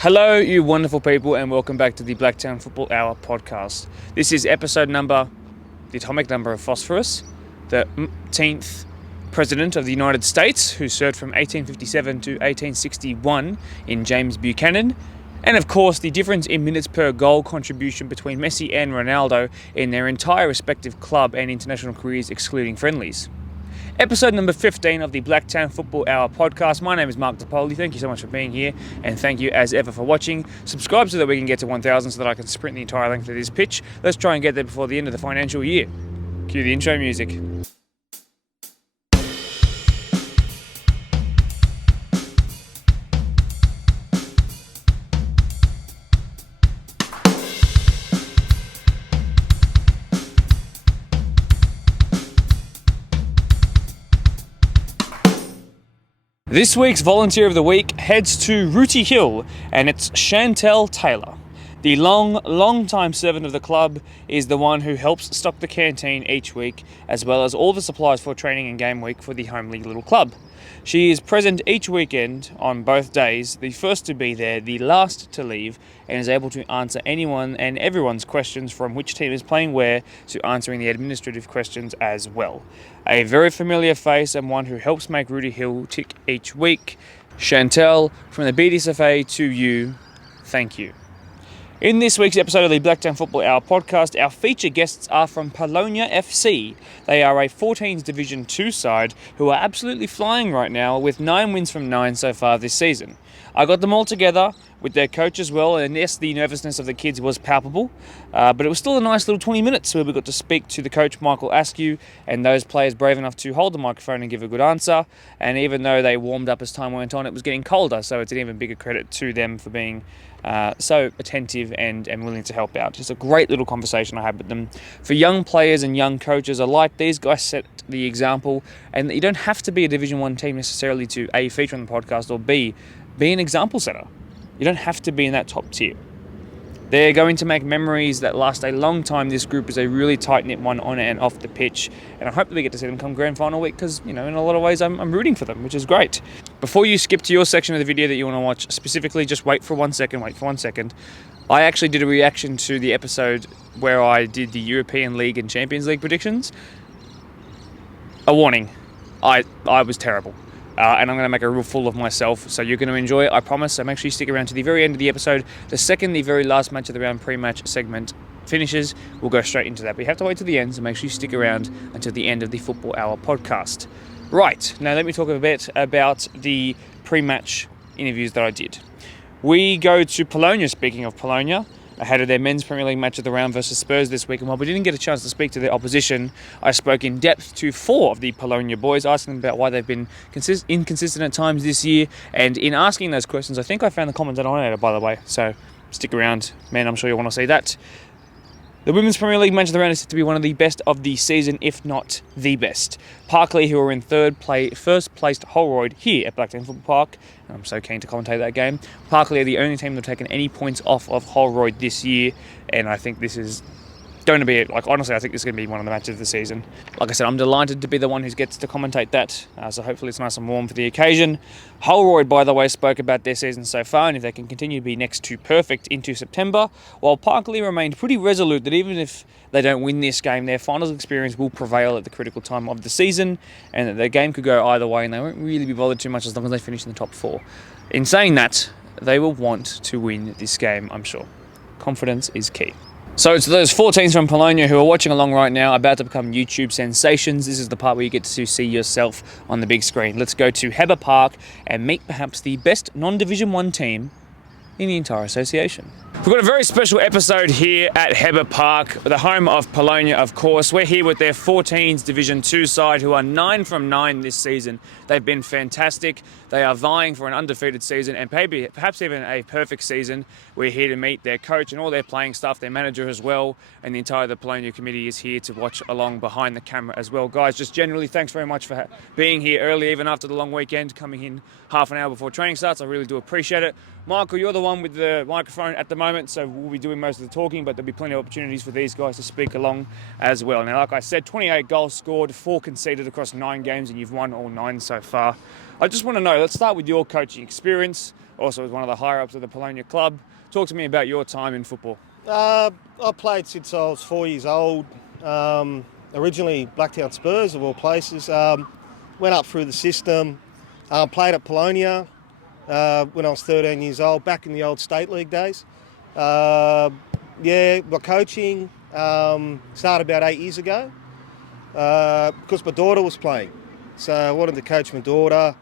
Hello, you wonderful people, and welcome back to the Blacktown Football Hour podcast. This is episode number, the atomic number of phosphorus, the 18th President of the United States, who served from 1857 to 1861 in James Buchanan, and of course the difference in minutes per goal contribution between Messi and Ronaldo in their entire respective club and international careers excluding friendlies. Episode number 15 of the Blacktown Football Hour podcast. My name is 𝔼𝕟𝕼𝕣𝕖. Thank you so much for being here, and thank you as ever for watching. Subscribe so that we can get to 1,000 so that I can sprint the entire length of this pitch. Let's try and get there before the end of the financial year. Cue the intro music. This week's Volunteer of the Week heads to Rooty Hill, and it's Chantel Taylor. The long-time servant of the club is the one who helps stock the canteen each week, as well as all the supplies for training and game week for the homely little club. She is present each weekend on both days, the first to be there, the last to leave, and is able to answer anyone and everyone's questions from which team is playing where to answering the administrative questions as well. A very familiar face and one who helps make Rooty Hill tick each week. Chantel, from the BDSFA to you, thank you. In this week's episode of the Blacktown Football Hour podcast, our feature guests are from 𝔼𝕟𝕟𝕚𝕼𝕼 FC. They are a 14s Division 2 side who are absolutely flying right now with 9 wins from 9 so far this season. I got them all together with their coach as well, and yes, the nervousness of the kids was palpable, but it was still a nice little 20 minutes where we got to speak to the coach, 𝔼𝕟𝕼𝕼𝕼, and those players brave enough to hold the microphone and give a good answer. And even though they warmed up as time went on, it was getting colder, so it's an even bigger credit to them for being so attentive and willing to help out. Just a great little conversation I had with them. For young players and young coaches alike, these guys set the example, and you don't have to be a Division 1 team necessarily to A, feature on the podcast, or B, be an example setter. You don't have to be in that top tier. They're going to make memories that last a long time. This group is a really tight-knit one on and off the pitch, and I hope that we get to see them come grand final week because, in a lot of ways I'm rooting for them, which is great. Before you skip to your section of the video that you want to watch specifically, just wait for 1 second. I actually did a reaction to the episode where I did the European League and Champions League predictions. A warning, I was terrible. And I'm going to make a real fool of myself, so you're going to enjoy it, I promise. So make sure you stick around to the very end of the episode. The second the very last match of the round pre-match segment finishes, we'll go straight into that. But you have to wait to the end, so make sure you stick around until the end of the Football Hour podcast. Right, now let me talk a bit about the pre-match interviews that I did. We go to 𝔼𝕟𝕼𝕼, speaking of 𝔼𝕟𝕼, ahead of their men's Premier League match of the round versus Spurs this week, and while we didn't get a chance to speak to their opposition, I spoke in depth to 4 of the 𝔼𝕟𝕼 boys, asking them about why they've been inconsistent at times this year, and in asking those questions, I think I found the common denominator, by the way, so stick around, man, I'm sure you'll want to see that. The Women's Premier League match of the round is said to be one of the best of the season, if not the best. Parkley, who are in first placed Holroyd here at Blacktown Football Park, and I'm so keen to commentate that game. Parkley are the only team that have taken any points off of Holroyd this year, and I think this is going to be, honestly, I think this is going to be one of the matches of the season. Like I said, I'm delighted to be the one who gets to commentate that, so hopefully it's nice and warm for the occasion. Holroyd, by the way, spoke about their season so far, and if they can continue to be next to perfect into September, while Parkley remained pretty resolute that even if they don't win this game, their finals experience will prevail at the critical time of the season, and that their game could go either way, and they won't really be bothered too much as long as they finish in the top 4. In saying that, they will want to win this game, I'm sure. Confidence is key. So it's those 4 teams from 𝔼𝕟𝕼𝕼 who are watching along right now, about to become YouTube sensations. This is the part where you get to see yourself on the big screen. Let's go to Hebba Park and meet perhaps the best non-Division 1 team in the entire association. We've got a very special episode here at Hebba Park, the home of 𝔼𝕟𝕼𝕼, of course. We're here with their 14s Division 2 side, who are 9 from 9 this season. They've been fantastic. They are vying for an undefeated season and perhaps even a perfect season. We're here to meet their coach and all their playing staff, their manager as well, and the entire 𝔼𝕟𝕼𝕼 committee is here to watch along behind the camera as well. Guys, just generally, thanks very much for being here early, even after the long weekend, coming in half an hour before training starts. I really do appreciate it. Michael, you're the one with the microphone at the moment, so we'll be doing most of the talking, but there'll be plenty of opportunities for these guys to speak along as well. Now, like I said, 28 goals scored, 4 conceded across 9 games, and you've won all 9 so far. I just want to know, let's start with your coaching experience. also was one of the higher-ups of the 𝔼𝕟𝕣𝕖 club. Talk to me about your time in football. I played since I was 4 years old. Originally Blacktown Spurs, of all places. Went up through the system. Played at 𝔼𝕟𝕣𝕖 when I was 13 years old, back in the old State League days. My coaching started about 8 years ago because my daughter was playing. So I wanted to coach my daughter.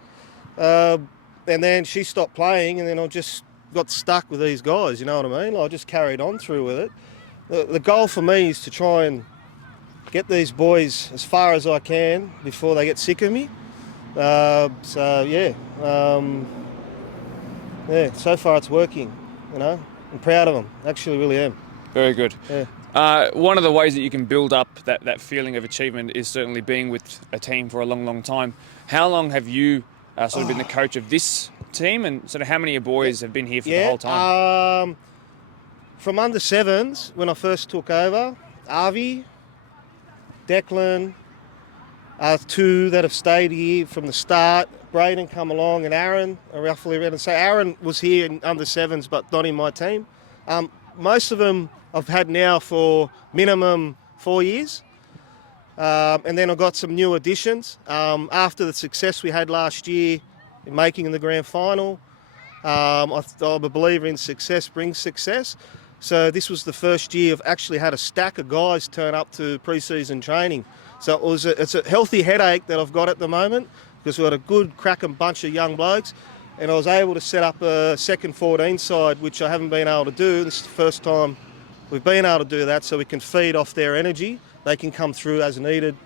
And then she stopped playing, and then I just got stuck with these guys, you know what I mean? I just carried on through with it. The goal for me is to try and get these boys as far as I can before they get sick of me. So far it's working, you know. I'm proud of them, actually really am. Very good. Yeah. One of the ways that you can build up that feeling of achievement is certainly being with a team for a long, long time. How long have you sort of been the coach of this team, and sort of how many of your boys have been here for the whole time? From under sevens, when I first took over, Avi, Declan, two that have stayed here from the start. Braden come along, and Aaron are roughly around. So Aaron was here in under sevens, but not in my team. Most of them I've had now for minimum 4 years. And then I've got some new additions. After the success we had last year in making the grand final, I'm a believer in success brings success. So this was the first year I've actually had a stack of guys turn up to pre-season training. So it's a healthy headache that I've got at the moment, because we've got a good cracking bunch of young blokes, and I was able to set up a second 14 side, which I haven't been able to do. This is the first time we've been able to do that, so we can feed off their energy. They can come through as needed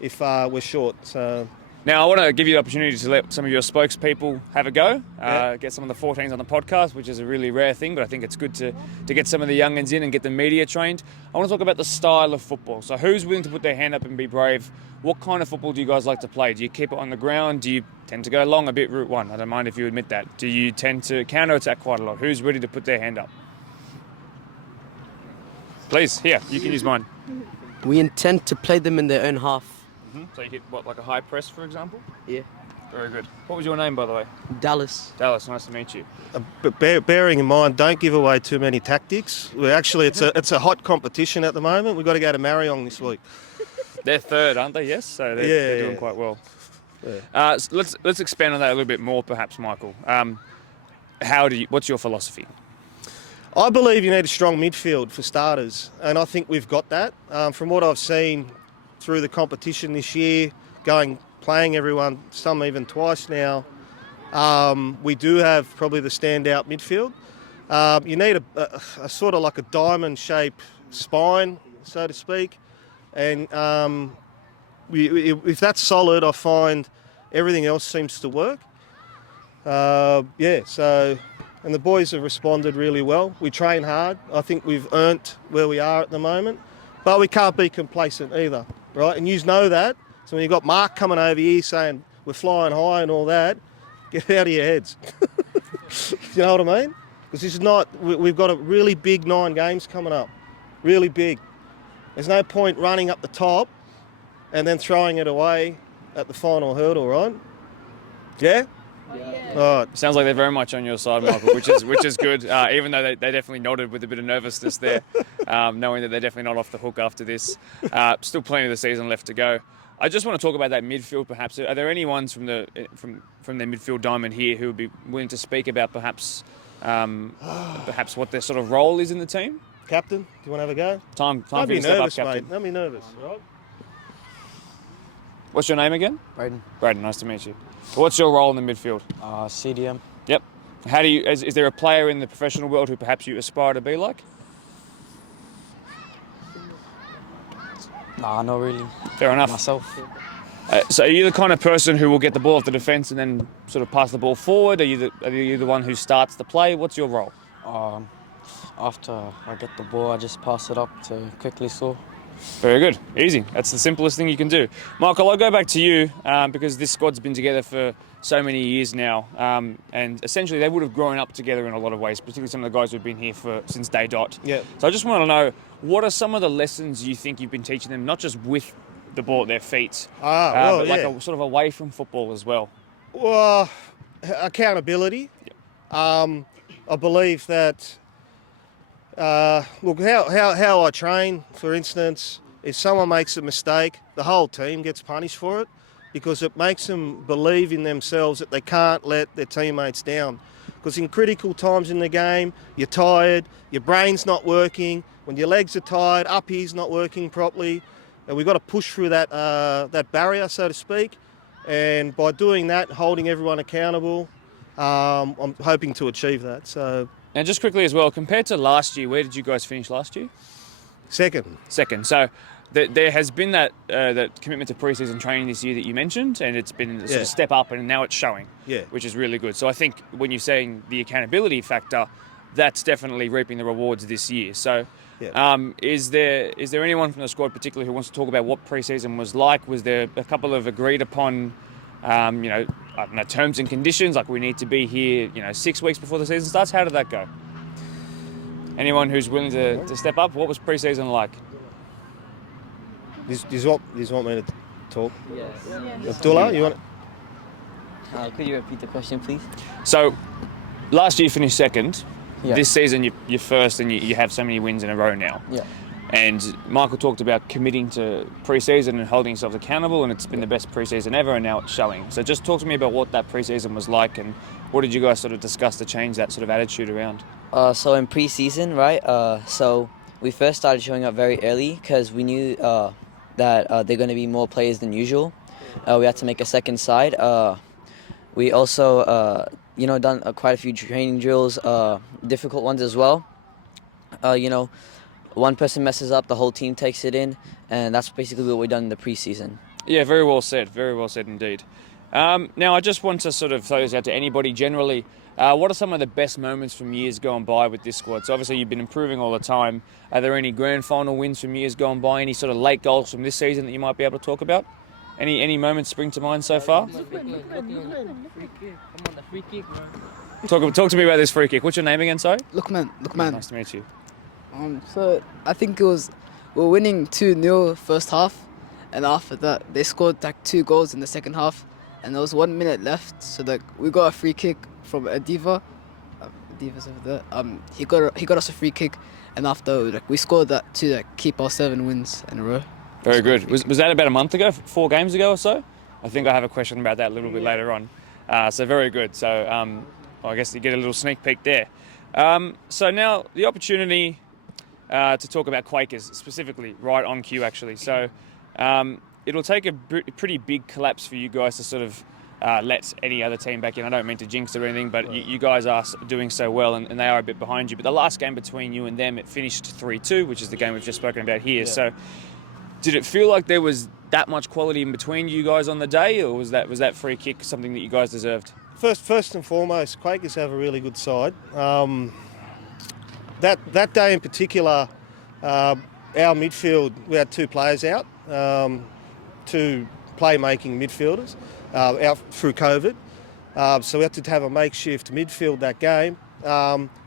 if we're short. So now, I want to give you the opportunity to let some of your spokespeople have a go, get some of the 14s on the podcast, which is a really rare thing, but I think it's good to get some of the young'uns in and get the media trained. I want to talk about the style of football. So who's willing to put their hand up and be brave? What kind of football do you guys like to play? Do you keep it on the ground? Do you tend to go long, a bit route one? I don't mind if you admit that. Do you tend to counter-attack quite a lot? Who's ready to put their hand up? Please, here, you can use mine. We intend to play them in their own half. So you hit, what, like a high press, for example? Yeah. Very good. What was your name, by the way? Dallas. Dallas, nice to meet you. But bearing in mind, don't give away too many tactics. It's a hot competition at the moment. We've got to go to Marion this week. They're third, aren't they? Yes, so they're doing quite well. Yeah. So let's expand on that a little bit more, perhaps, Michael. What's your philosophy? I believe you need a strong midfield for starters, and I think we've got that. From what I've seen through the competition this year, playing everyone, some even twice now, we do have probably the standout midfield. You need a sort of like a diamond-shaped spine, so to speak, and if that's solid, I find everything else seems to work. And the boys have responded really well. We train hard. I think we've earned where we are at the moment, but we can't be complacent either, right? And you know that. So when you've got Mark coming over here saying we're flying high and all that, get out of your heads. You know what I mean? Because this is not, we've got a really big 9 games coming up, really big. There's no point running up the top and then throwing it away at the final hurdle, right? Yeah? Yeah. All right. Sounds like they're very much on your side, Michael, which is good. Even though they definitely nodded with a bit of nervousness there, knowing that they're definitely not off the hook after this. Still plenty of the season left to go. I just want to talk about that midfield. Perhaps are there any ones from the midfield diamond here who would be willing to speak about perhaps what their sort of role is in the team? Captain, do you want to have a go? Time Don't for you be to step up, nervous, Captain. mate. Don't be nervous, right? What's your name again? Braden. Braden, nice to meet you. What's your role in the midfield? CDM. Yep. How do you? Is there a player in the professional world who perhaps you aspire to be like? Nah, not really. Fair enough. Myself. So are you the kind of person who will get the ball off the defence and then sort of pass the ball forward? Are you the one who starts the play? What's your role? After I get the ball, I just pass it up to quickly score. Very good. Easy. That's the simplest thing you can do. Michael, I'll go back to you because this squad's been together for so many years now, and essentially they would have grown up together in a lot of ways, particularly some of the guys who've been here since day dot. Yeah. So I just want to know, what are some of the lessons you think you've been teaching them, not just with the ball at their feet, but like sort of away from football as well? Well, accountability. Yep. I believe that, look, how I train, for instance, if someone makes a mistake, the whole team gets punished for it because it makes them believe in themselves that they can't let their teammates down. Because in critical times in the game, you're tired, your brain's not working, when your legs are tired, up here's not working properly, and we've got to push through that barrier, so to speak. And by doing that, holding everyone accountable, I'm hoping to achieve that. So, Now, just quickly as well, compared to last year, where did you guys finish last year? second. Second. So there has been that commitment to pre-season training this year that you mentioned, and it's been a sort of step up, and now it's showing, which is really good. So I think when you're saying the accountability factor, that's definitely reaping the rewards this year. So is there anyone from the squad particularly who wants to talk about what pre-season was like? Was there a couple of agreed upon I don't know, terms and conditions, like we need to be here 6 weeks before the season starts? How did that go? Anyone who's willing to step up? What was pre-season like? Do you want me to talk? Yes. Abdullah, you want? Could you repeat the question, please? So, last year you finished second. Yeah. This season you're first, and you have so many wins in a row now. Yeah. And Michael talked about committing to pre-season and holding yourselves accountable, and it's been the best pre-season ever, and now it's showing. So just talk to me about what that pre-season was like, and what did you guys sort of discuss to change that sort of attitude around? So in pre-season, right? So we first started showing up very early because we knew that there are going to be more players than usual. We had to make a second side. We also, done quite a few training drills, difficult ones as well. One person messes up, the whole team takes it in, and that's basically what we've done in the preseason. Yeah, very well said indeed. Now, I just want to sort of throw this out to anybody generally. What are some of the best moments from years gone by with this squad? So obviously you've been improving all the time. Are there any grand final wins from years gone by? Any sort of late goals from this season that you might be able to talk about? Any moments spring to mind so far? Come on, the free kick, bro. Talk to me about this free kick. What's your name again, sorry? 𝔼𝕟𝕚𝕚. Nice to meet you. So I think we were winning 2-0 first half, and after that they scored like 2 goals in the second half, and there was 1 minute left. So we got a free kick from 𝔼𝕟𝕚. 𝔼𝕟𝕚's over there. He got us a free kick, and after we scored that to keep our 7 wins in a row. Very good. Was that about a month ago, 4 games ago or so? I think I have a question about that a little bit later on. So very good. So I guess you get a little sneak peek there. So now the opportunity to talk about Quakers specifically, right on cue actually. So it'll take a pretty big collapse for you guys to sort of let any other team back in. I don't mean to jinx or anything, but you guys are doing so well, and they are a bit behind you. But the last game between you and them, it finished 3-2, which is the game we've just spoken about here. Yeah. So did it feel like there was that much quality in between you guys on the day, or was that free kick something that you guys deserved? First and foremost, Quakers have a really good side. That day in particular, our midfield, we had 2 players out, 2 playmaking midfielders out through COVID. So we had to have a makeshift midfield that game.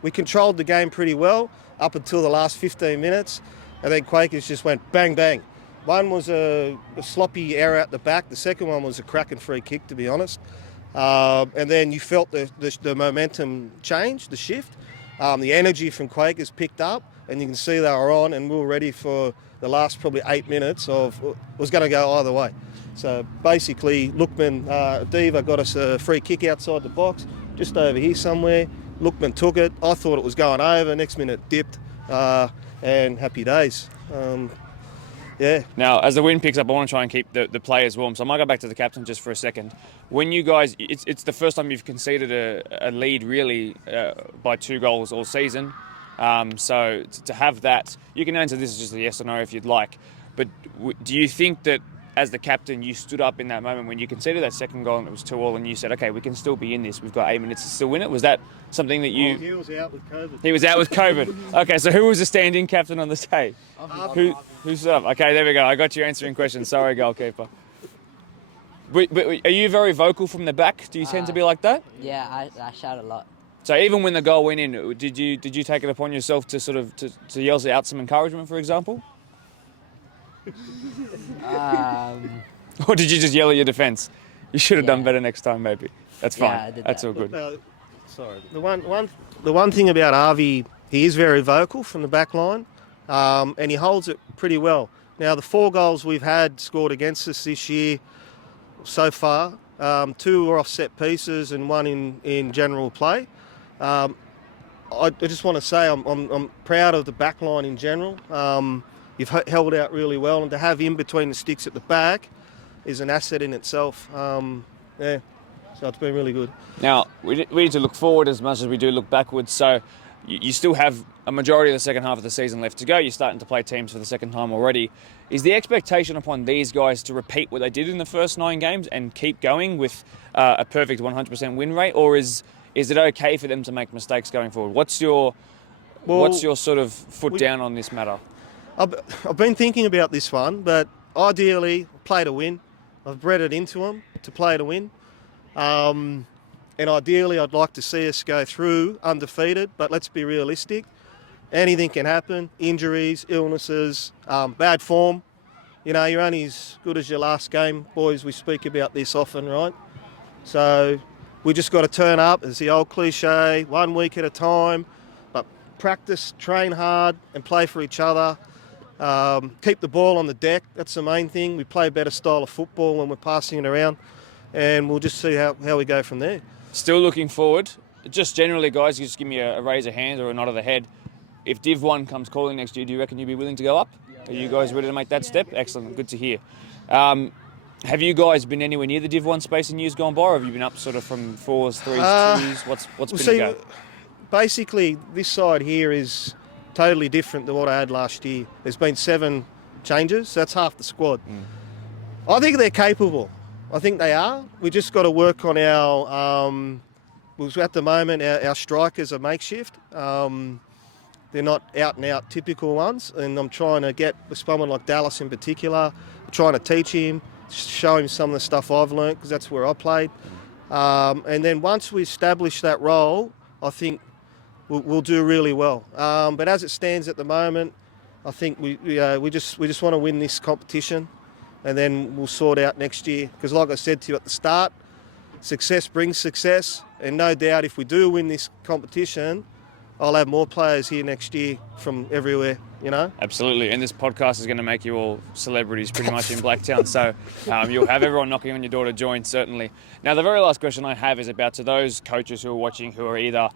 We controlled the game pretty well up until the last 15 minutes, and then Quakers just went bang, bang. One was a sloppy error at the back. The second one was a cracking free kick, to be honest. And then you felt the momentum change, the shift. The energy from Quakers picked up, and you can see they were on, and we were ready for the last probably 8 minutes of it was going to go either way. So basically, 𝔼𝕟𝕚𝕼𝕚 got us a free kick outside the box, just over here somewhere. 𝔼𝕟𝕚𝕚 took it. I thought it was going over. Next minute, dipped, and happy days. Yeah. Now, as the wind picks up, I want to try and keep the players warm. So I might go back to the captain just for a second. When you guys, it's the first time you've conceded a lead really by 2 goals all season. So to have that, you can answer this as just a yes or no if you'd like. But do you think that as the captain, you stood up in that moment when you conceded that second goal and it was 2-2, and you said, okay, we can still be in this. We've got 8 minutes to still win it. Was that something that you... He was out with COVID. He was out with COVID. Okay, so who was the stand-in captain on this day? Who stood up? Okay, there we go. I got you answering questions. Sorry, goalkeeper. But are you very vocal from the back? Do you tend to be like that? Yeah, I shout a lot. So even when the goal went in, did you take it upon yourself to sort of to yell out some encouragement, for example? Or did you just yell at your defence? You should have done better next time, maybe. That's fine. Yeah, I did That's that. all good. Sorry. The one thing about Avi, he is very vocal from the back line, and he holds it pretty well. Now, the 4 goals we've had scored against us this year so far, 2 were off set pieces and 1 in general play. I just want to say I'm proud of the back line in general. You've held out really well, and to have him between the sticks at the back is an asset in itself. Yeah, so it's been really good. Now, we need to look forward as much as we do look backwards. So you still have a majority of the second half of the season left to go. You're starting to play teams for the second time already. Is the expectation upon these guys to repeat what they did in the first 9 games and keep going with a perfect 100% win rate, or is it okay for them to make mistakes going forward? What's your sort of foot down on this matter? I've been thinking about this one, but ideally, play to win. I've bred it into them to play to win. And ideally, I'd like to see us go through undefeated, but let's be realistic. Anything can happen. Injuries, illnesses, bad form. You know, you're only as good as your last game. Boys, we speak about this often, right? So we just got to turn up. It's the old cliche, 1 week at a time. But practice, train hard, and play for each other. Keep the ball on the deck. That's the main thing. We play a better style of football when we're passing it around. And we'll just see how we go from there. Still looking forward. Just generally, guys, you just give me a raise of hands or a nod of the head. If Div 1 comes calling next year, do you reckon you'd be willing to go up? Are you guys ready to make that step? Excellent. Good to hear. Have you guys been anywhere near the Div 1 space in years gone by, or have you been up sort of from 4s, 3s, 2s? What's been the go? Basically, this side here is totally different than what I had last year. There's been 7 changes, so that's half the squad. I think they're capable. I think they are. We just got to work on our... at the moment, our strikers are makeshift. They're not out-and-out typical ones, and I'm trying to get someone like Dallas in particular, trying to teach him, show him some of the stuff I've learnt, because that's where I played. And then once we establish that role, I think we'll do really well. But as it stands at the moment, I think we just want to win this competition, and then we'll sort out next year. Because like I said to you at the start, success brings success, and no doubt if we do win this competition, I'll have more players here next year from everywhere, you know? Absolutely, and this podcast is going to make you all celebrities pretty much in Blacktown, so you'll have everyone knocking on your door to join, certainly. Now, the very last question I have is about to those coaches who are watching who are either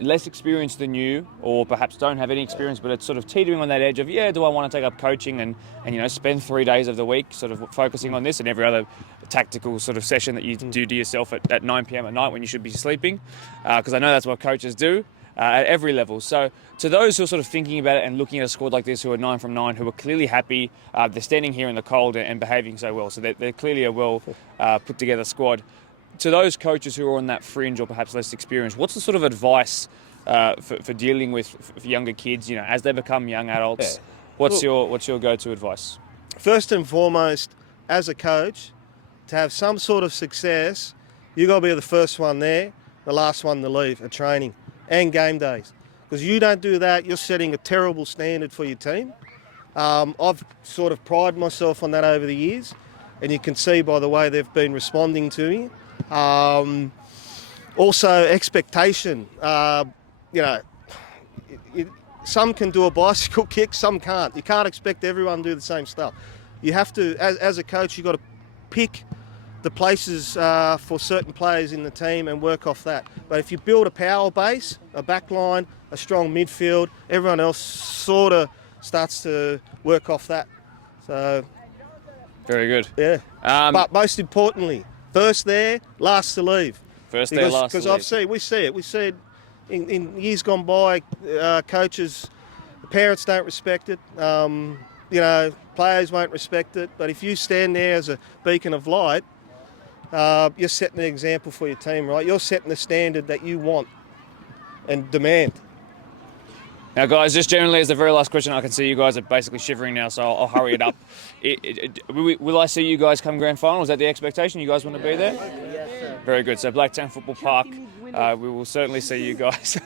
less experienced than you or perhaps don't have any experience, but it's sort of teetering on that edge of, do I want to take up coaching and spend 3 days of the week sort of focusing on this and every other tactical sort of session that you do to yourself at 9 p.m. at night when you should be sleeping, because I know that's what coaches do. At every level. So to those who are sort of thinking about it and looking at a squad like this who are 9 from 9, who are clearly happy, they're standing here in the cold and behaving so well. So they're clearly a well put together squad. To those coaches who are on that fringe or perhaps less experienced, what's the sort of advice for dealing with for younger kids, as they become young adults? Yeah. What's your go-to advice? First and foremost, as a coach, to have some sort of success, you got to be the first one there, the last one to leave at training and game days. Because you don't do that, you're setting a terrible standard for your team. I've sort of prided myself on that over the years, and you can see by the way they've been responding to me. Also, expectation. Some can do a bicycle kick, some can't. You can't expect everyone to do the same stuff. You have to, as a coach, you've got to pick the places for certain players in the team and work off that. But if you build a power base, a back line, a strong midfield, everyone else sort of starts to work off that. So, very good. Yeah. But most importantly, first there, last to leave. First there, last to leave. Because we see it in years gone by, coaches, parents don't respect it. Players won't respect it. But if you stand there as a beacon of light, you're setting an example for your team, right? You're setting the standard that you want and demand. Now, guys, just generally as the very last question, I can see you guys are basically shivering now, so I'll hurry it up. Will I see you guys come grand final? Is that the expectation? You guys want to be there? Yes, sir. Very good. So Blacktown Football Park, we will certainly see you guys.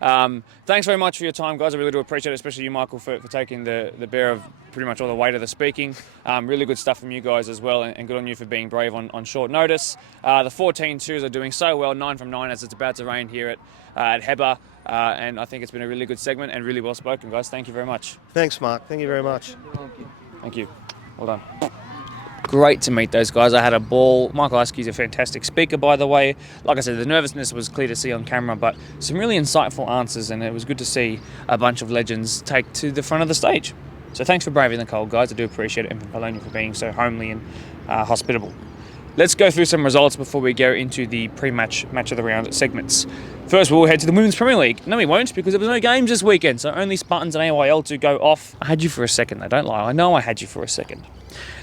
Thanks very much for your time, guys. I really do appreciate it, especially you, Michael, for taking the bear of pretty much all the weight of the speaking. Really good stuff from you guys as well, and good on you for being brave on short notice. The 14-2s are doing so well, 9 from 9 as it's about to rain here at Hebba, and I think it's been a really good segment and really well spoken, guys. Thank you very much. Thanks, Mark. Thank you very much. Thank you. Well done. Great to meet those guys. I had a ball. Michael Askey's a fantastic speaker, by the way. Like I said, the nervousness was clear to see on camera, but some really insightful answers, and it was good to see a bunch of legends take to the front of the stage. So thanks for braving the cold, guys. I do appreciate it, and for Polonia for being so homely and hospitable. Let's go through some results before we go into the pre-match match of the round segments. First, we'll head to the Women's Premier League. No, we won't, because there was no games this weekend, so only Spartans and AYL to go off. I had you for a second, though. Don't lie. I know I had you for a second.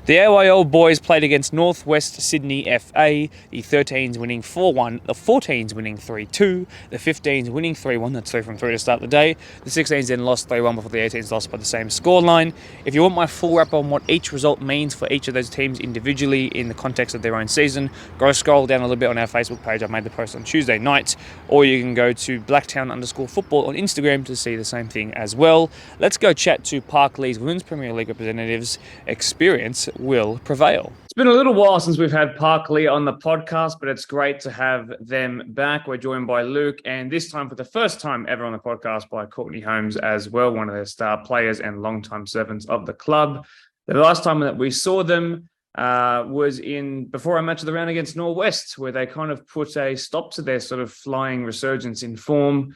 The AYL boys played against Northwest Sydney FA, the 13s winning 4-1, the 14s winning 3-2, the 15s winning 3-1, that's 3 from 3 to start the day. The 16s then lost 3-1 before the 18s lost by the same scoreline. If you want my full wrap on what each result means for each of those teams individually in the context of their own season, go scroll down a little bit on our Facebook page. I made the post on Tuesday night, or you can go to Blacktown_football on Instagram to see the same thing as well. Let's go chat to Parkley's Women's Premier League representatives. Experience will prevail. It's been a little while since we've had Parkley on the podcast, but it's great to have them back. We're joined by Luke, and this time for the first time ever on the podcast by Courtney Holmes as well, one of their star players and longtime servants of the club. The last time that we saw them was before a match of the round against Norwest, where they kind of put a stop to their sort of flying resurgence in form.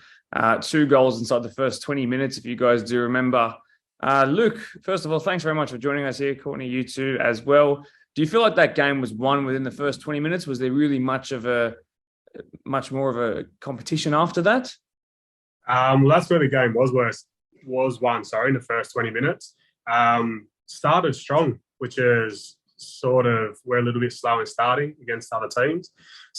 2 goals inside the first 20 minutes, if you guys do remember. Luke, first of all, thanks very much for joining us here. Courtney, you too as well. Do you feel like that game was won within the first 20 minutes? Was there really much more of a competition after that? Well, that's where the game was won, in the first 20 minutes. Started strong, which is sort of, we're a little bit slow in starting against other teams.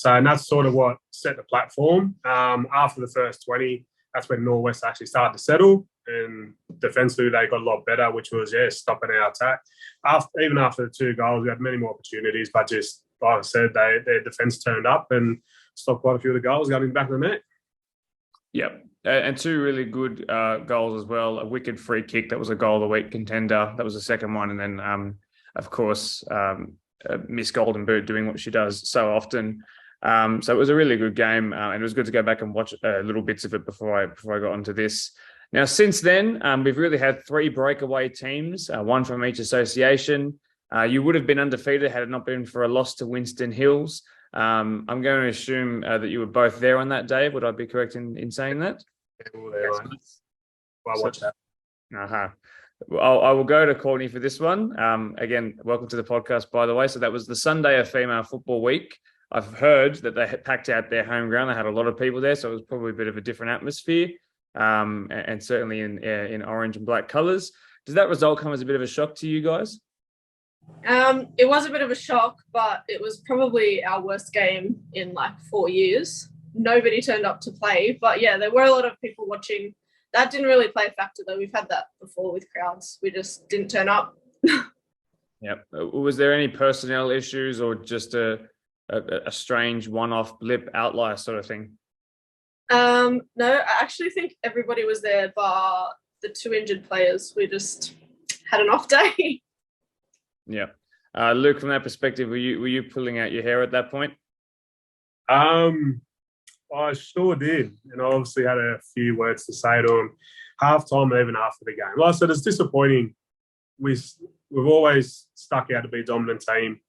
And that's sort of what set the platform. After the first 20, that's when Norwest actually started to settle, and defensively they got a lot better, which was, stopping our attack. Even after the 2 goals, we had many more opportunities, but just, like I said, their defence turned up and stopped quite a few of the goals going in the back of the net. Yep. And 2 really good goals as well. A wicked free kick that was a goal of the week contender. That was the second one. And then, of course, Miss Golden Boot doing what she does so often. So it was a really good game, and it was good to go back and watch little bits of it before I got onto this. Now, since then, we've really had 3 breakaway teams, 1 from each association. You would have been undefeated had it not been for a loss to Winston Hills. I'm going to assume that you were both there on that day. Would I be correct in saying that? Yeah, we were there. Well, watch that. Well, I will go to Courtney for this one. Again, welcome to the podcast, by the way. So that was the Sunday of Female Football Week. I've heard that they had packed out their home ground. They had a lot of people there, so it was probably a bit of a different atmosphere, and certainly in orange and black colours. Does that result come as a bit of a shock to you guys? It was a bit of a shock, but it was probably our worst game in like 4 years. Nobody turned up to play, but yeah, there were a lot of people watching. That didn't really play a factor though. We've had that before with crowds. We just didn't turn up. Yep. Was there any personnel issues or just a strange one-off blip outlier sort of thing? No, I actually think everybody was there bar the 2 injured players. We just had an off day. Yeah. Luke, from that perspective, were you pulling out your hair at that point? I sure did, and I obviously had a few words to say to him half-time and even after the game. Like I said, it's disappointing. We've always stuck out to be a dominant team.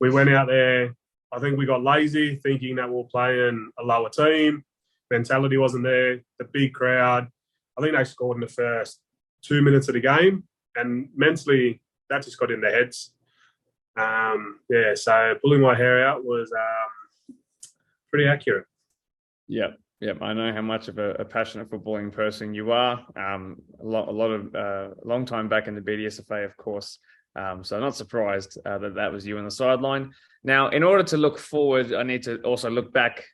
We went out there, I think we got lazy, thinking that we were playing a lower team. Mentality wasn't there. The big crowd, I think they scored in the first 2 minutes of the game, and mentally that just got in their heads. So pulling my hair out was pretty accurate. Yeah, I know how much of a passionate footballing person you are. A lot of long time back in the BDSFA, of course. So I'm not surprised that was you on the sideline. Now, in order to look forward, I need to also look back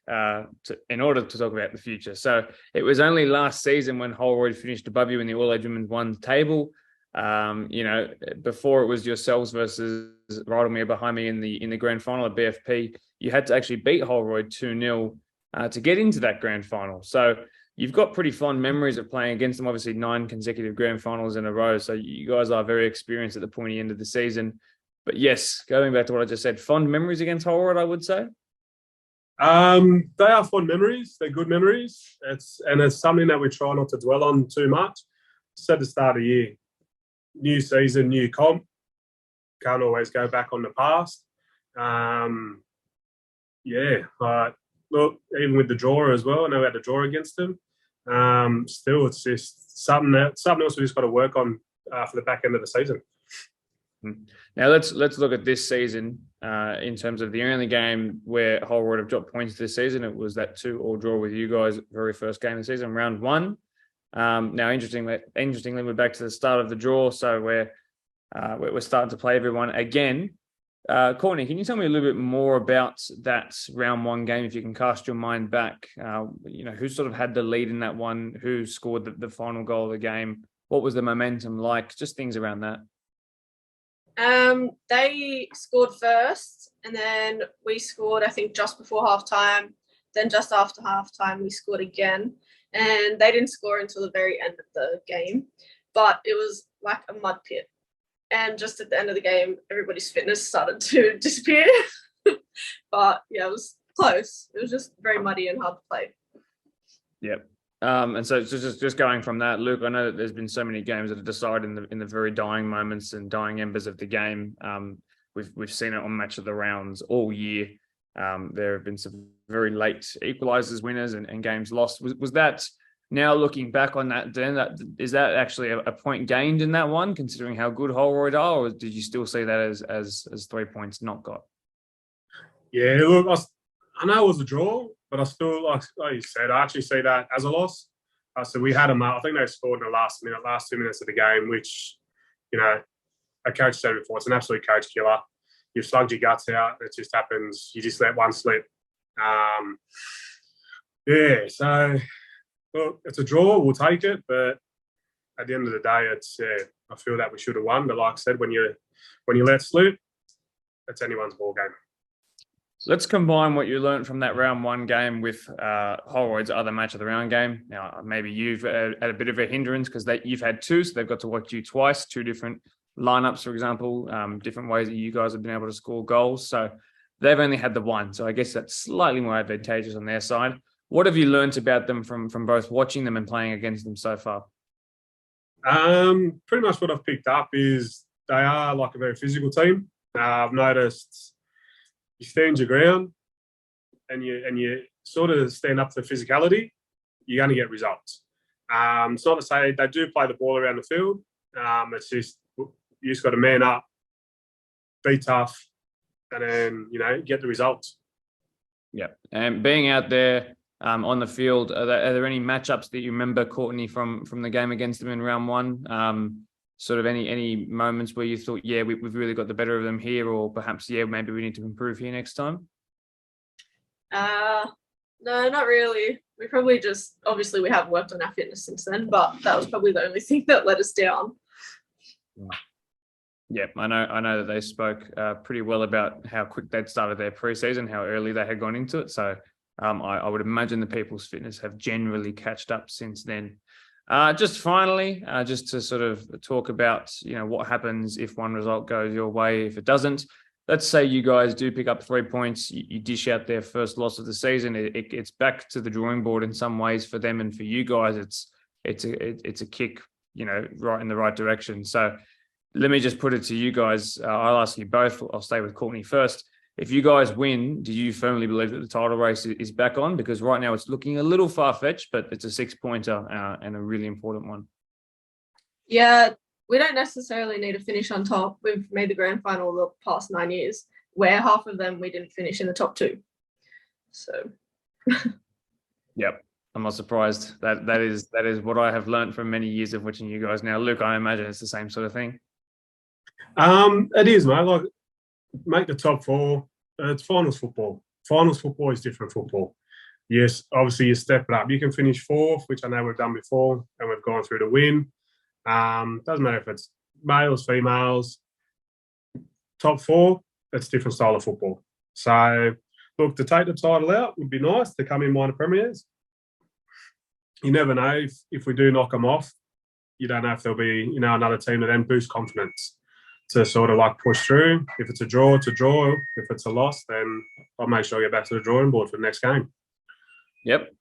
in order to talk about the future. So it was only last season when Holroyd finished above you in the All-Age Women's 1 table. You know, before it was yourselves versus 𝔼𝕟𝕚𝕖 behind me in the grand final at BFP. You had to actually beat Holroyd 2-0 to get into that grand final. So you've got pretty fond memories of playing against them. Obviously, 9 consecutive grand finals in a row. So you guys are very experienced at the pointy end of the season. But yes, going back to what I just said, fond memories against Holroyd, I would say. They are fond memories. They're good memories. It's something that we try not to dwell on too much. Just at the start of the year, new season, new comp. Can't always go back on the past. But look, even with the draw as well, I know we had the draw against them. Still, it's just something else we just got to work on for the back end of the season. Now let's look at this season in terms of the only game where Holroyd have dropped points this season. It was that 2-2 draw with you guys, very first game of the season, round 1. Now, interestingly, we're back to the start of the draw, so we're starting to play everyone again. Courtney, can you tell me a little bit more about that round 1 game, if you can cast your mind back? You know, who sort of had the lead in that one? Who scored the final goal of the game? What was the momentum like? Just things around that. They scored first, and then we scored, I think, just before halftime. Then just after halftime, we scored again, and they didn't score until the very end of the game. But it was like a mud pit, and just at the end of the game, everybody's fitness started to disappear. But yeah, it was close. It was just very muddy and hard to play. Yep. And so just going from that, Luke, I know that there's been so many games that are decided in the very dying moments and dying embers of the game. We've seen it on Match of the Rounds all year. There have been some very late equalisers, winners, and games lost. Was that, now looking back on that, then is that actually a point gained in that one, considering how good Holroyd are, or did you still see that as 3 points not got? Yeah, look, I know it was a draw, but I still, like you said, I actually see that as a loss. So we had them. I think they scored in the last 2 minutes of the game, which, you know, a coach said before, it's an absolute coach killer. You've slugged your guts out. It just happens. You just let one slip. So look, it's a draw. We'll take it, but at the end of the day, I feel that we should have won. But like I said, when you let slip, it's anyone's ball game. Let's combine what you learned from that round 1 game with Holroyd's other match of the round game. Now, maybe you've had a bit of a hindrance because you've had 2, so they've got to watch you twice, 2 different lineups, for example, different ways that you guys have been able to score goals. So they've only had the 1. So I guess that's slightly more advantageous on their side. What have you learned about them from both watching them and playing against them so far? Pretty much what I've picked up is they are like a very physical team. I've noticed you stand your ground and you sort of stand up to physicality, you're going to get results. It's not to say they do play the ball around the field. It's just you just got to man up, be tough, and then, you know, get the results. Yeah, and being out there on the field, are there any matchups that you remember, Courtney, from the game against them in round 1? Sort of any moments where you thought, yeah, we've really got the better of them here, or perhaps, yeah, maybe we need to improve here next time? No, not really. We probably just, obviously we have worked on our fitness since then, but that was probably the only thing that let us down. Yeah, I know that they spoke pretty well about how quick they'd started their preseason, how early they had gone into it. So I would imagine the people's fitness have generally catched up since then. Just finally, just to sort of talk about, you know, what happens if one result goes your way, if it doesn't. Let's say you guys do pick up 3 points, you dish out their first loss of the season. It's back to the drawing board in some ways for them, and for you guys, it's a kick, you know, right in the right direction. So let me just put it to you guys. I'll ask you both. I'll stay with Courtney first. If you guys win, do you firmly believe that the title race is back on? Because right now it's looking a little far-fetched, but it's a 6-pointer and a really important one. Yeah, we don't necessarily need to finish on top. We've made the grand final the past 9 years, where half of them we didn't finish in the top 2. So. Yep, I'm not surprised. That is what I have learned from many years of watching you guys. Now, Luke, I imagine it's the same sort of thing. It is, mate. Like, make the top 4. It's finals football. Finals football is different football. Yes, obviously you step it up. You can finish 4th, which I know we've done before, and we've gone through to win. Doesn't matter if it's males, females, top 4, it's a different style of football. So, look, to take the title out would be nice, to come in minor premiers. You never know if we do knock them off. You don't know if there'll be, another team that then boosts confidence to sort of like push through. If it's a draw, it's a draw. If it's a loss, then I'll make sure I get back to the drawing board for the next game. Yep,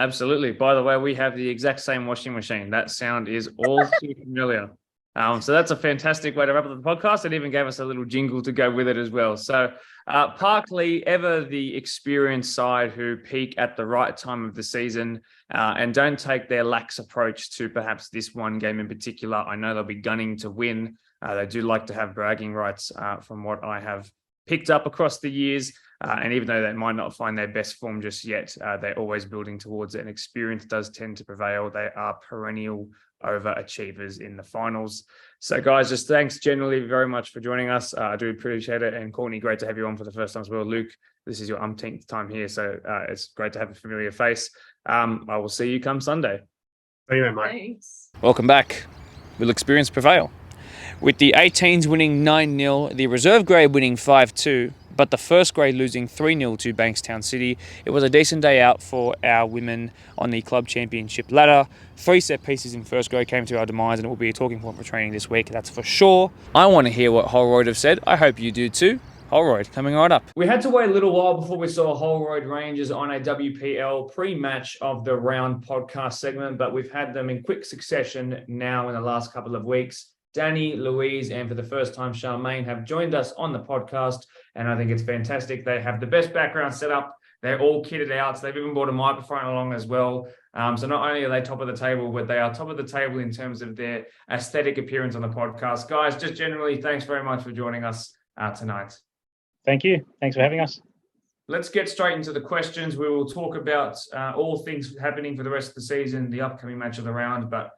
absolutely. By the way, we have the exact same washing machine. That sound is all too familiar. So that's a fantastic way to wrap up the podcast. It even gave us a little jingle to go with it as well. So Parkley, ever the experienced side who peak at the right time of the season and don't take their lax approach to perhaps this one game in particular. I know they'll be gunning to win. They do like to have bragging rights from what I have picked up across the years. And even though they might not find their best form just yet, they're always building towards it. And experience does tend to prevail. They are perennial overachievers in the finals. So guys, just thanks generally very much for joining us. I do appreciate it. And Courtney, great to have you on for the first time as well. Luke, this is your umpteenth time here. So it's great to have a familiar face. I will see you come Sunday. See you then, mate. Thanks. Welcome back. Will experience prevail? With the 18s winning 9-0, the reserve grade winning 5-2, but the first grade losing 3-0 to Bankstown City, it was a decent day out for our women on the club championship ladder. 3 set pieces in first grade came to our demise, and it will be a talking point for training this week, that's for sure. I want to hear what Holroyd have said. I hope you do too. Holroyd coming right up. We had to wait a little while before we saw Holroyd Rangers on a WPL pre-match of the round podcast segment, but we've had them in quick succession now in the last couple of weeks. Danny, Louise, and for the first time, Charmaine have joined us on the podcast, and I think it's fantastic. They have the best background set up. They're all kitted out. So they've even brought a microphone along as well. So not only are they top of the table, but they are top of the table in terms of their aesthetic appearance on the podcast. Guys, just generally, thanks very much for joining us tonight. Thank you. Thanks for having us. Let's get straight into the questions. We will talk about all things happening for the rest of the season, the upcoming match of the round, but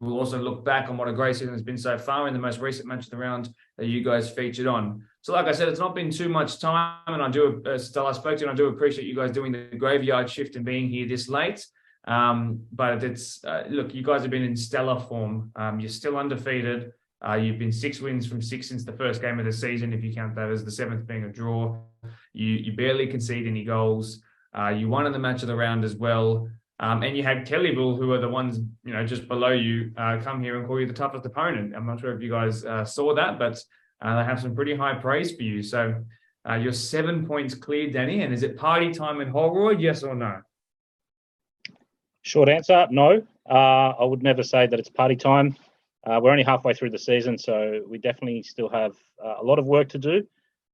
we'll also look back on what a great season has been so far in the most recent match of the round that you guys featured on. So like I said, it's not been too much time, and I do, Stella, I spoke to you, and I do appreciate you guys doing the graveyard shift and being here this late. But it's, look, you guys have been in stellar form. You're still undefeated. You've been 6 wins from 6 since the first game of the season, if you count that as the 7th being a draw. You barely concede any goals. You won in the match of the round as well. And you had Kellyville, who are the ones, just below you, come here and call you the toughest opponent. I'm not sure if you guys saw that, but they have some pretty high praise for you. So you're 7 points clear, Danny. And is it party time in Holroyd, yes or no? Short answer, no. I would never say that it's party time. We're only halfway through the season, so we definitely still have a lot of work to do.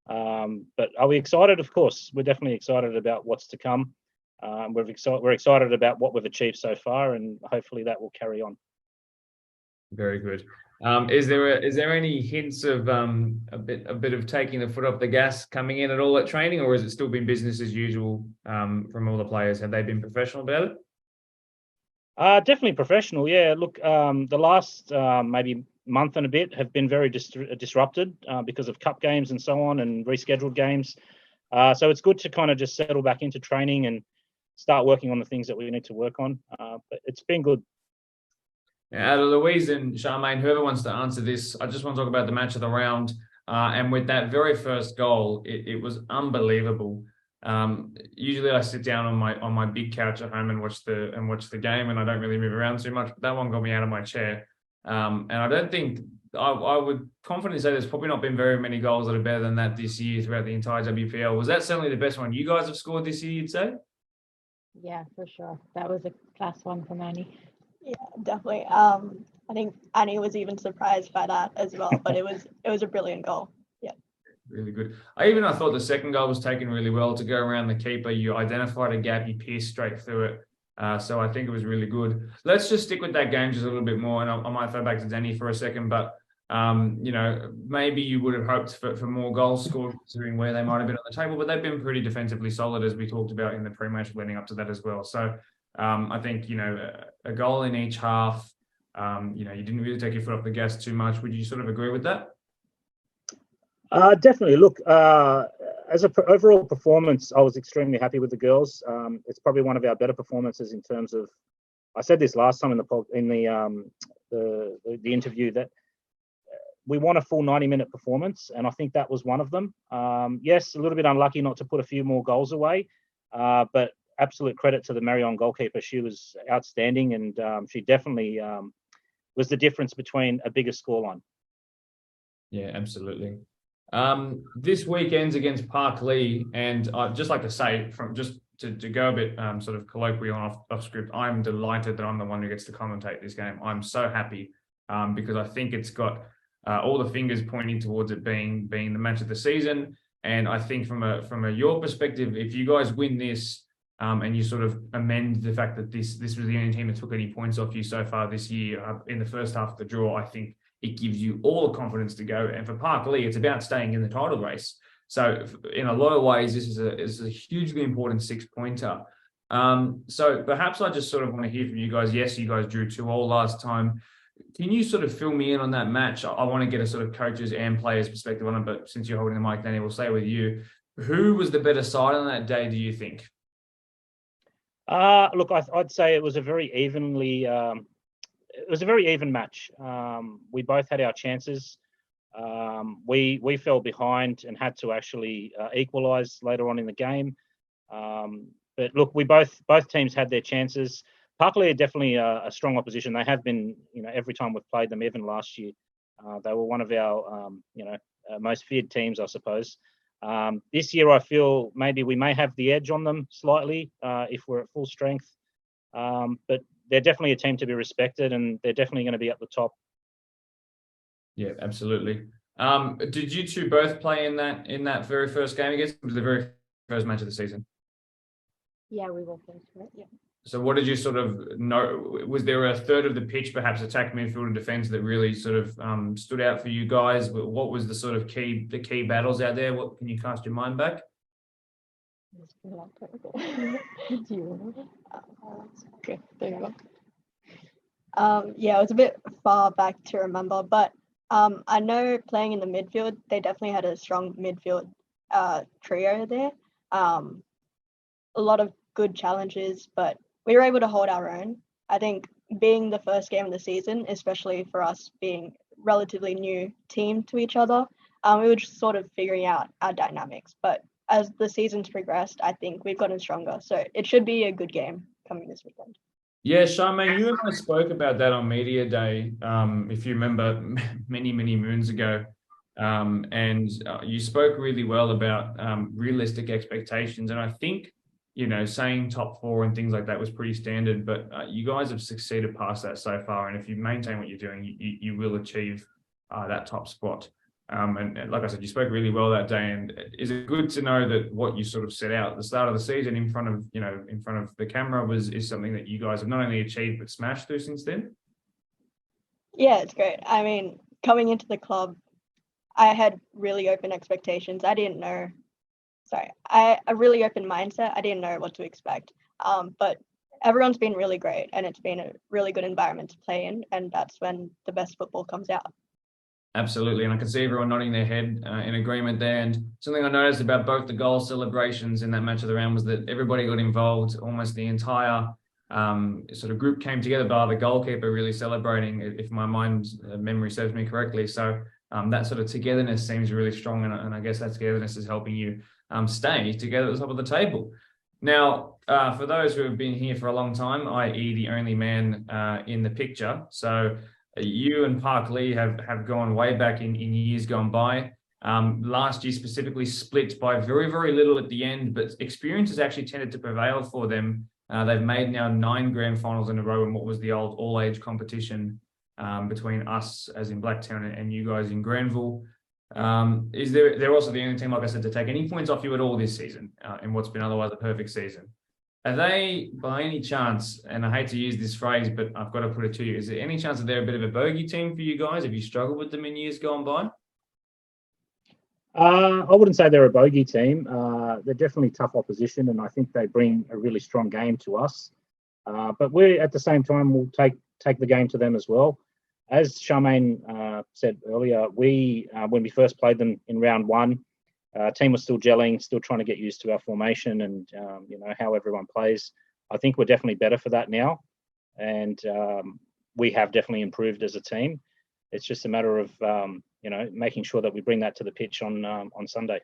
But are we excited? Of course, we're definitely excited about what's to come. We're excited about what we've achieved so far, and hopefully that will carry on. Very good. Is there any hints of a bit of taking the foot off the gas coming in at all at training, or has it still been business as usual from all the players? Have they been professional about it? Definitely professional. Yeah. Look, the last maybe month and a bit have been very disrupted because of cup games and so on, and rescheduled games. So it's good to kind of just settle back into training and start working on the things that we need to work on. But it's been good. Out of Louise and Charmaine, whoever wants to answer this, I just want to talk about the match of the round. And with that very first goal, it was unbelievable. Usually I sit down on my big couch at home and watch the game, and I don't really move around too much. But that one got me out of my chair. And I don't think I would confidently say there's probably not been very many goals that are better than that this year throughout the entire WPL. Was that certainly the best one you guys have scored this year, you'd say? Yeah, for sure. That was a class one from Annie. Yeah, definitely. I think Annie was even surprised by that as well, but it was a brilliant goal. Yeah. Really good. I thought the second goal was taken really well to go around the keeper. You identified a gap, you pierced straight through it. So I think it was really good. Let's just stick with that game just a little bit more, and I might throw back to Danny for a second, but maybe you would have hoped for more goals scored considering where they might have been on the table, but they've been pretty defensively solid, as we talked about in the pre-match leading up to that as well. So I think, a goal in each half, you didn't really take your foot off the gas too much. Would you sort of agree with that? Definitely. Look, as an overall performance, I was extremely happy with the girls. It's probably one of our better performances in terms of, I said this last time in the interview, that we want a full 90-minute performance, and I think that was one of them. Yes, a little bit unlucky not to put a few more goals away, but absolute credit to the 𝔼𝕟𝕣𝕖 goalkeeper. She was outstanding, and she definitely was the difference between a bigger scoreline. Yeah, absolutely. This weekend's against Parklea, and I'd just like to say, from just to go a bit sort of colloquial off script, I'm delighted that I'm the one who gets to commentate this game. I'm so happy because I think it's got all the fingers pointing towards it being the match of the season. And I think from your perspective, if you guys win this and you sort of amend the fact that this was the only team that took any points off you so far this year in the first half of the draw, I think it gives you all the confidence to go. And for Parklea, it's about staying in the title race. So in a lot of ways, this is a hugely important 6-pointer. So perhaps I just sort of want to hear from you guys. Yes, you guys drew 2-2 last time. Can you sort of fill me in on that match? I want to get a sort of coaches and players perspective on it, but since you're holding the mic, Danny, we'll stay with you. Who was the better side on that day, do you think? Look, I'd say it was a very evenly... it was a very even match. We both had our chances. We fell behind and had to actually equalise later on in the game. But look, both teams had their chances. Parklea are definitely a strong opposition. They have been, every time we've played them, even last year. They were one of our, most feared teams, I suppose. This year, I feel maybe we may have the edge on them slightly if we're at full strength. But they're definitely a team to be respected, and they're definitely going to be at the top. Yeah, absolutely. Did you two both play in that very first game against? It was the very first match of the season. Yeah, we will finish it. Yeah. So what did you sort of know? Was there a third of the pitch, perhaps attack, midfield, and defence, that really sort of stood out for you guys? What was the sort of key battles out there? What can you cast your mind back? Do you remember? Okay, there you go. Yeah, it was a bit far back to remember, but I know playing in the midfield, they definitely had a strong midfield trio there. A lot of good challenges, but we were able to hold our own. I think being the first game of the season, especially for us being relatively new team to each other, we were just sort of figuring out our dynamics. But as the season's progressed, I think we've gotten stronger. So it should be a good game coming this weekend. Yeah, Charmaine, you and I spoke about that on Media Day, if you remember, many moons ago. And you spoke really well about realistic expectations. And I think, saying top 4 and things like that was pretty standard, but you guys have succeeded past that so far. And if you maintain what you're doing, you will achieve that top spot. And like I said, you spoke really well that day. And is it good to know that what you sort of set out at the start of the season in front of the camera is something that you guys have not only achieved but smashed through since then? Yeah, it's great. I mean, coming into the club, I had really open expectations. I didn't know. A really open mindset. I didn't know what to expect. But everyone's been really great, and it's been a really good environment to play in, and that's when the best football comes out. Absolutely, and I can see everyone nodding their head in agreement there. And something I noticed about both the goal celebrations in that match of the round was that everybody got involved. Almost the entire sort of group came together, bar the goalkeeper really celebrating, if my memory serves me correctly. So that sort of togetherness seems really strong, and I guess that togetherness is helping you stay together at the top of the table. Now, for those who have been here for a long time, i.e. the only man in the picture, so you and Parklea have gone way back in years gone by. Last year specifically split by very, very little at the end, but experience has actually tended to prevail for them. They've made now 9 grand finals in a row in what was the old all-age competition between us, as in Blacktown, and you guys in Granville. They're also the only team, like I said, to take any points off you at all this season in what's been otherwise a perfect season. Are they, by any chance, and I hate to use this phrase, but I've got to put it to you, is there any chance that they're a bit of a bogey team for you guys? Have you struggled with them in years gone by? I wouldn't say they're a bogey team. They're definitely tough opposition, and I think they bring a really strong game to us. But we, at the same time, will take the game to them as well. As Charmaine said earlier, when we first played them in round 1, team was still gelling, still trying to get used to our formation and how everyone plays. I think we're definitely better for that now, and we have definitely improved as a team. It's just a matter of making sure that we bring that to the pitch on Sunday.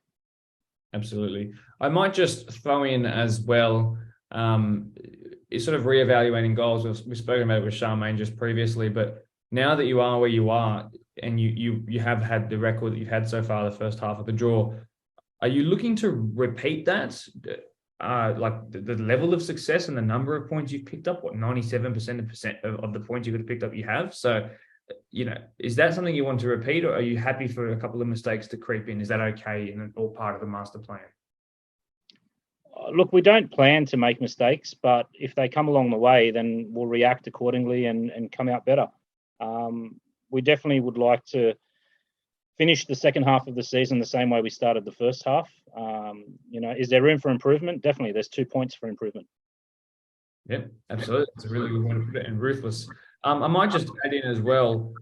Absolutely. I might just throw in as well, it's sort of reevaluating goals. We've spoken about it with Charmaine just previously, but now that you are where you are and you have had the record that you've had so far, the first half of the draw, are you looking to repeat that? Like the level of success and the number of points you've picked up, 97% of the points you could have picked up you have. So, is that something you want to repeat, or are you happy for a couple of mistakes to creep in? Is that okay and all part of the master plan? Look, we don't plan to make mistakes, but if they come along the way, then we'll react accordingly and come out better. We definitely would like to finish the second half of the season the same way we started the first half. Is there room for improvement? Definitely. There's 2 points for improvement. Yep, absolutely. It's a really good way to put it, and ruthless. I might just add in as well,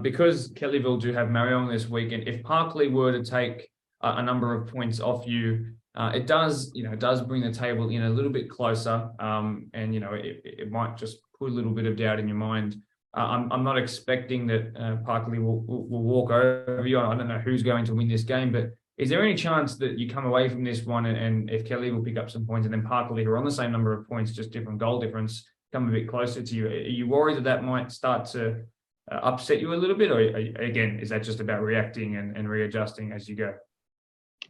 because Kellyville do have Marion this weekend. If Parkley were to take a number of points off you, it does bring the table in a little bit closer, and it might just put a little bit of doubt in your mind. I'm not expecting that Parkley will walk over you. I don't know who's going to win this game, but is there any chance that you come away from this one and if Kelly will pick up some points and then Parkley, who are on the same number of points, just different goal difference, come a bit closer to you? Are you worried that might start to upset you a little bit, or again, is that just about reacting and readjusting as you go?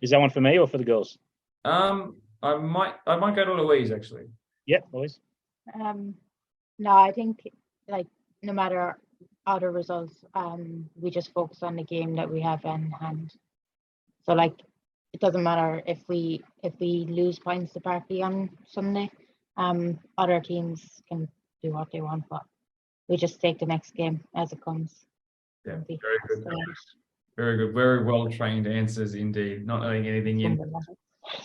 Is that one for me or for the girls? I might go to Louise actually. Yeah, Louise. No, I think no matter other results, we just focus on the game that we have in hand. So it doesn't matter if we lose points to Barkley on Sunday. Other teams can do what they want, but we just take the next game as it comes. Yeah, very good. Very good. Very well trained answers indeed. Not knowing anything in.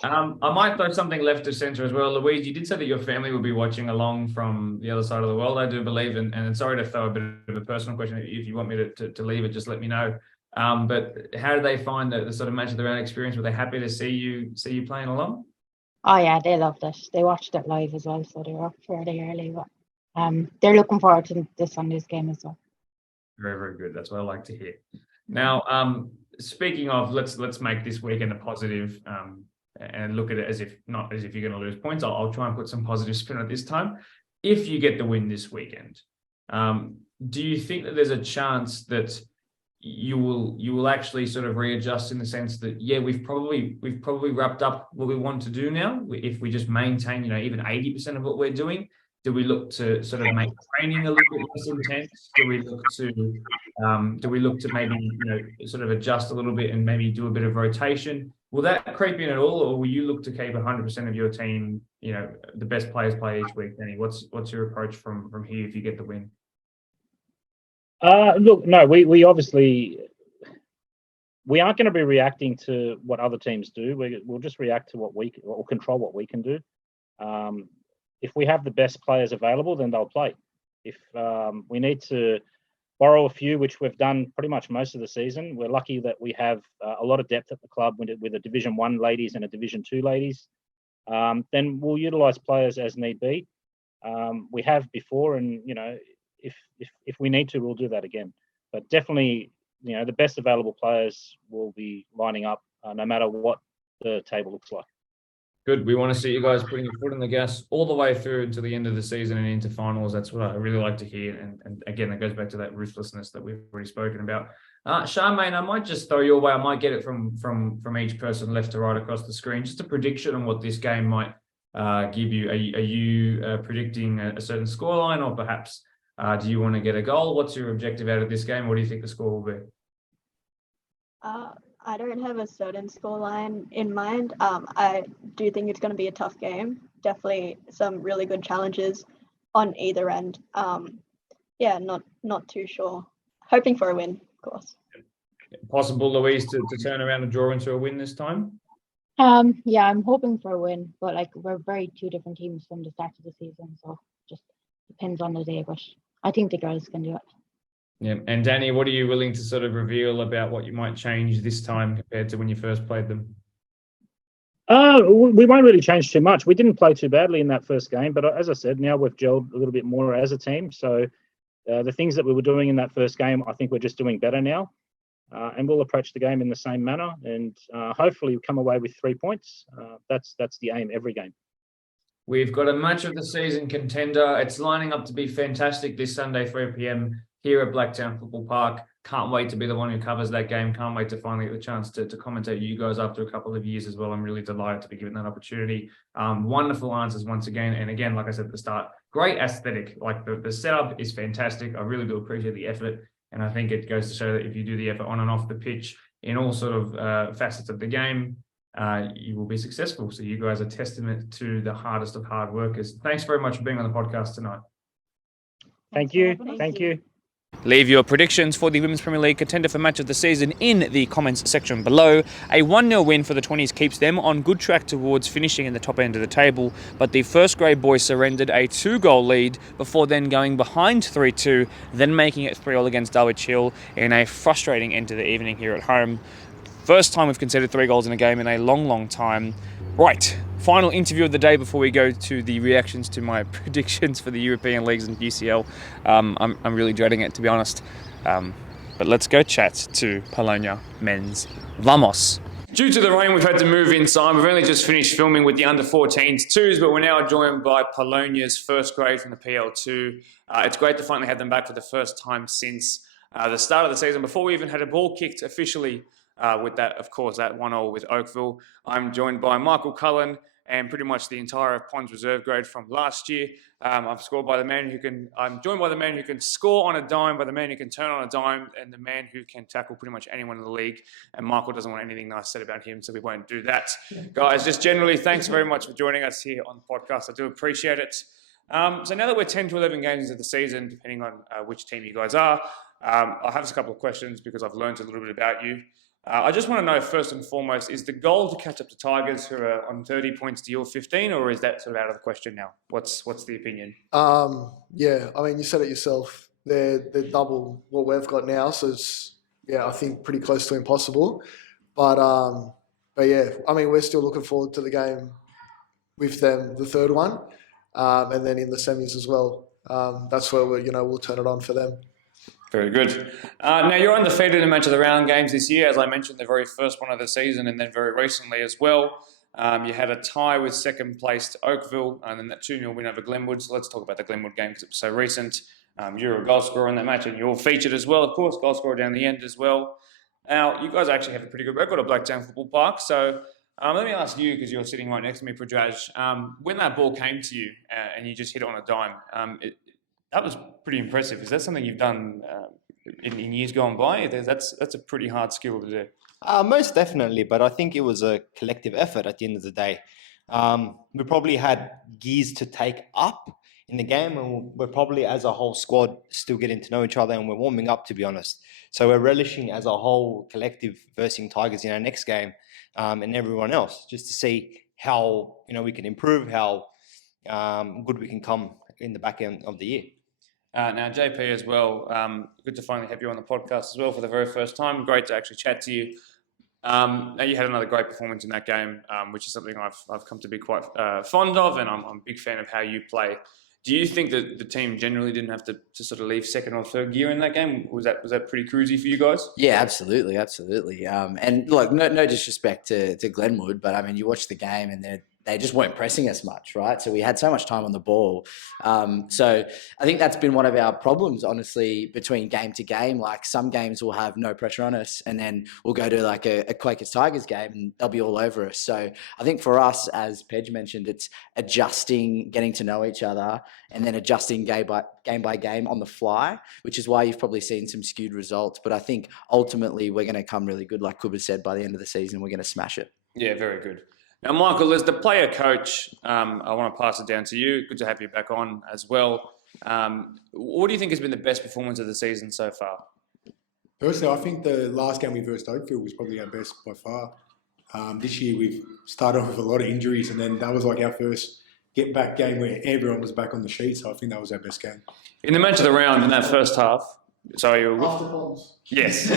I might throw something left of centre as well. Louise, you did say that your family will be watching along from the other side of the world, I do believe. And sorry to throw a bit of a personal question. If you want me to leave it, just let me know. But how do they find the sort of match of the round experience? Were they happy to see you playing along? Oh yeah, they loved it. They watched it live as well, so they were up fairly early. But they're looking forward to this Sunday's game as well. Very, very good. That's what I like to hear. Now, speaking of, let's make this weekend a positive, and look at it as if not as if you're going to lose points. I'll try and put some positive spin at this time. If you get the win this weekend, do you think that there's a chance that you will actually sort of readjust in the sense that, yeah, we've probably wrapped up what we want to do now? If we just maintain, even 80% of what we're doing, do we look to sort of make training a little bit less intense? Do we look to maybe, sort of adjust a little bit and maybe do a bit of rotation? Will that creep in at all, or will you look to keep 100% of your team, the best players play each week? Danny, what's your approach from here if you get the win? Look, no, we obviously aren't going to be reacting to what other teams do. We'll just react to or control what we can do. If we have the best players available, then they'll play. If we need to borrow a few, which we've done pretty much most of the season, we're lucky that we have a lot of depth at the club with a Division 1 ladies and a Division 2 ladies. Then we'll utilise players as need be. We have before, and if we need to, we'll do that again. But definitely, the best available players will be lining up no matter what the table looks like. Good. We want to see you guys putting your foot on the gas all the way through to the end of the season and into finals. That's what I really like to hear. And again, it goes back to that ruthlessness that we've already spoken about. Charmaine, I might just throw your way. I might get it from each person left to right across the screen. Just a prediction on what this game might give you. Are you predicting a certain scoreline, or perhaps do you want to get a goal? What's your objective out of this game? What do you think the score will be? I don't have a certain scoreline in mind. I do think it's going to be a tough game. Definitely some really good challenges on either end. Not too sure. Hoping for a win, of course. Possible, Louise, to turn around and draw into a win this time? Yeah, I'm hoping for a win, but we're very two different teams from the start of the season, so just depends on the day. But I think the girls can do it. Yeah, and Danny, what are you willing to sort of reveal about what you might change this time compared to when you first played them? We won't really change too much. We didn't play too badly in that first game, but as I said, now we've gelled a little bit more as a team. So the things that we were doing in that first game, I think we're just doing better now. And we'll approach the game in the same manner and hopefully come away with 3 points. That's the aim every game. We've got a match of the season contender. It's lining up to be fantastic this Sunday, 3 p.m. here at Blacktown Football Park. Can't wait to be the one who covers that game. Can't wait to finally get the chance to commentate you guys after a couple of years as well. I'm really delighted to be given that opportunity. Wonderful answers once again. And again, like I said at the start, great aesthetic. Like the setup is fantastic. I really do appreciate the effort. And I think it goes to show that if you do the effort on and off the pitch in all sort of facets of the game, you will be successful. So you guys are testament to the hardest of hard workers. Thanks very much for being on the podcast tonight. Thank you. Thank you. Leave your predictions for the Women's Premier League contender for match of the season in the comments section below. A 1-0 win for the 20s keeps them on good track towards finishing in the top end of the table, but the first grade boys surrendered a 2-goal lead before then going behind 3-2, then making it 3-all against 𝔼𝕟𝕟𝕣𝕖 in a frustrating end to the evening here at home. First time we've conceded 3 goals in a game in a long time. Right, final interview of the day before we go to the reactions to my predictions for the European leagues and UCL. I'm really dreading it, to be honest. But let's go chat to Polonia men's. Vamos! Due to the rain, we've had to move inside. We've only just finished filming with the under-14s twos, but we're now joined by Polonia's first grade from the PL2. It's great to finally have them back for the first time since the start of the season, before we even had a ball kicked officially with that, of course, that 1-0 with Oakville. I'm joined by Michael Cullen and pretty much the entire Pons reserve grade from last year. I'm joined by the man who can score on a dime, by the man who can turn on a dime, and the man who can tackle pretty much anyone in the league. And Michael doesn't want anything nice said about him, so we won't do that. Guys, just generally, thanks very much for joining us here on the podcast. I do appreciate it. So now that we're 10 to 11 games into the season, depending on which team you guys are, I have a couple of questions because I've learned a little bit about you. I just want to know, first and foremost, is the goal to catch up to Tigers, who are on 30 points to your 15, or is that sort of out of the question now? What's the opinion? Yeah, I mean, you said it yourself. They're double what we've got now, so it's, I think pretty close to impossible. But yeah, I mean, we're still looking forward to the game with them, the third one, and then in the semis as well. That's where we'll turn it on for them. Very good. Now, you're undefeated in match of the round games this year, as I mentioned, the very first one of the season, and then very recently as well. You had a tie with second placed Oakville, and then that 2-0 win over Glenwood. So let's talk about the Glenwood game because it was so recent. You were a goal scorer in that match, and you're featured as well, of course, goal scorer down the end as well. Now, you guys actually have a pretty good record at Blacktown Football Park. So let me ask you, because you're sitting right next to me, Pradraj, when that ball came to you and you just hit it on a dime, that was pretty impressive. Is that something you've done in years gone by? That's a pretty hard skill to do. Most definitely, but I think it was a collective effort at the end of the day. We probably had gears to take up in the game, and we're probably, as a whole squad, still getting to know each other, and we're warming up, to be honest. So we're relishing as a whole collective versing Tigers in our next game, and everyone else, just to see how we can improve, how good we can come in the back end of the year. Now, JP as well, good to finally have you on the podcast as well for the very first time. Great to actually chat to you. Now, you had another great performance in that game, which is something I've come to be quite fond of, and I'm a big fan of how you play. Do you think that the team generally didn't have to sort of leave second or third gear in that game? Was that pretty cruisy for you guys? Yeah, absolutely. And look, no disrespect to Glenwood, but I mean, you watch the game and they just weren't pressing us much, right? So we had so much time on the ball. So I think that's been one of our problems, honestly, between game to game. Like some games will have no pressure on us, and then we'll go to like a Quakers Tigers game and they'll be all over us. So I think for us, as Pedge mentioned, it's adjusting, getting to know each other, and then adjusting game by game on the fly, which is why you've probably seen some skewed results. But I think ultimately we're going to come really good. Like Kuba said, by the end of the season, we're going to smash it. Yeah, very good. Now, Michael, as the player coach, I want to pass it down to you. Good to have you back on as well. What do you think has been the best performance of the season so far? Personally, I think the last game we versed Oakville was probably our best by far. This year we've started off with a lot of injuries, and then that was like our first get-back game where everyone was back on the sheet, so I think that was our best game. In the match of the round in that first half, so you Yes.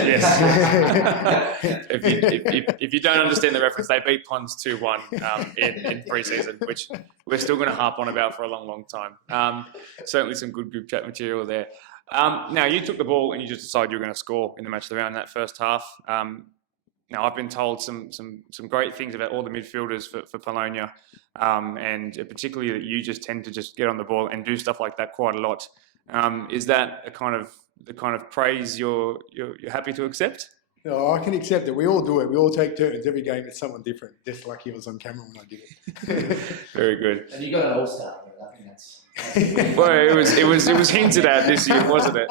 if you don't understand the reference, they beat Pons 2-1 in pre-season, which we're still going to harp on about for a long time. Certainly some good group chat material there. Now, you took the ball and you just decided you were going to score in the match of the round in that first half. Now, I've been told some great things about all the midfielders for 𝔼𝕟𝕣𝕖, and particularly that you just tend to just get on the ball and do stuff like that quite a lot. Is that the kind of praise you're happy to accept? No, I can accept it. We all do it. We all take turns. Every game it's someone different. Just like he was on camera when I did it. Very good. And you got an all-star. I think that's Well, it was hinted at this year, wasn't it?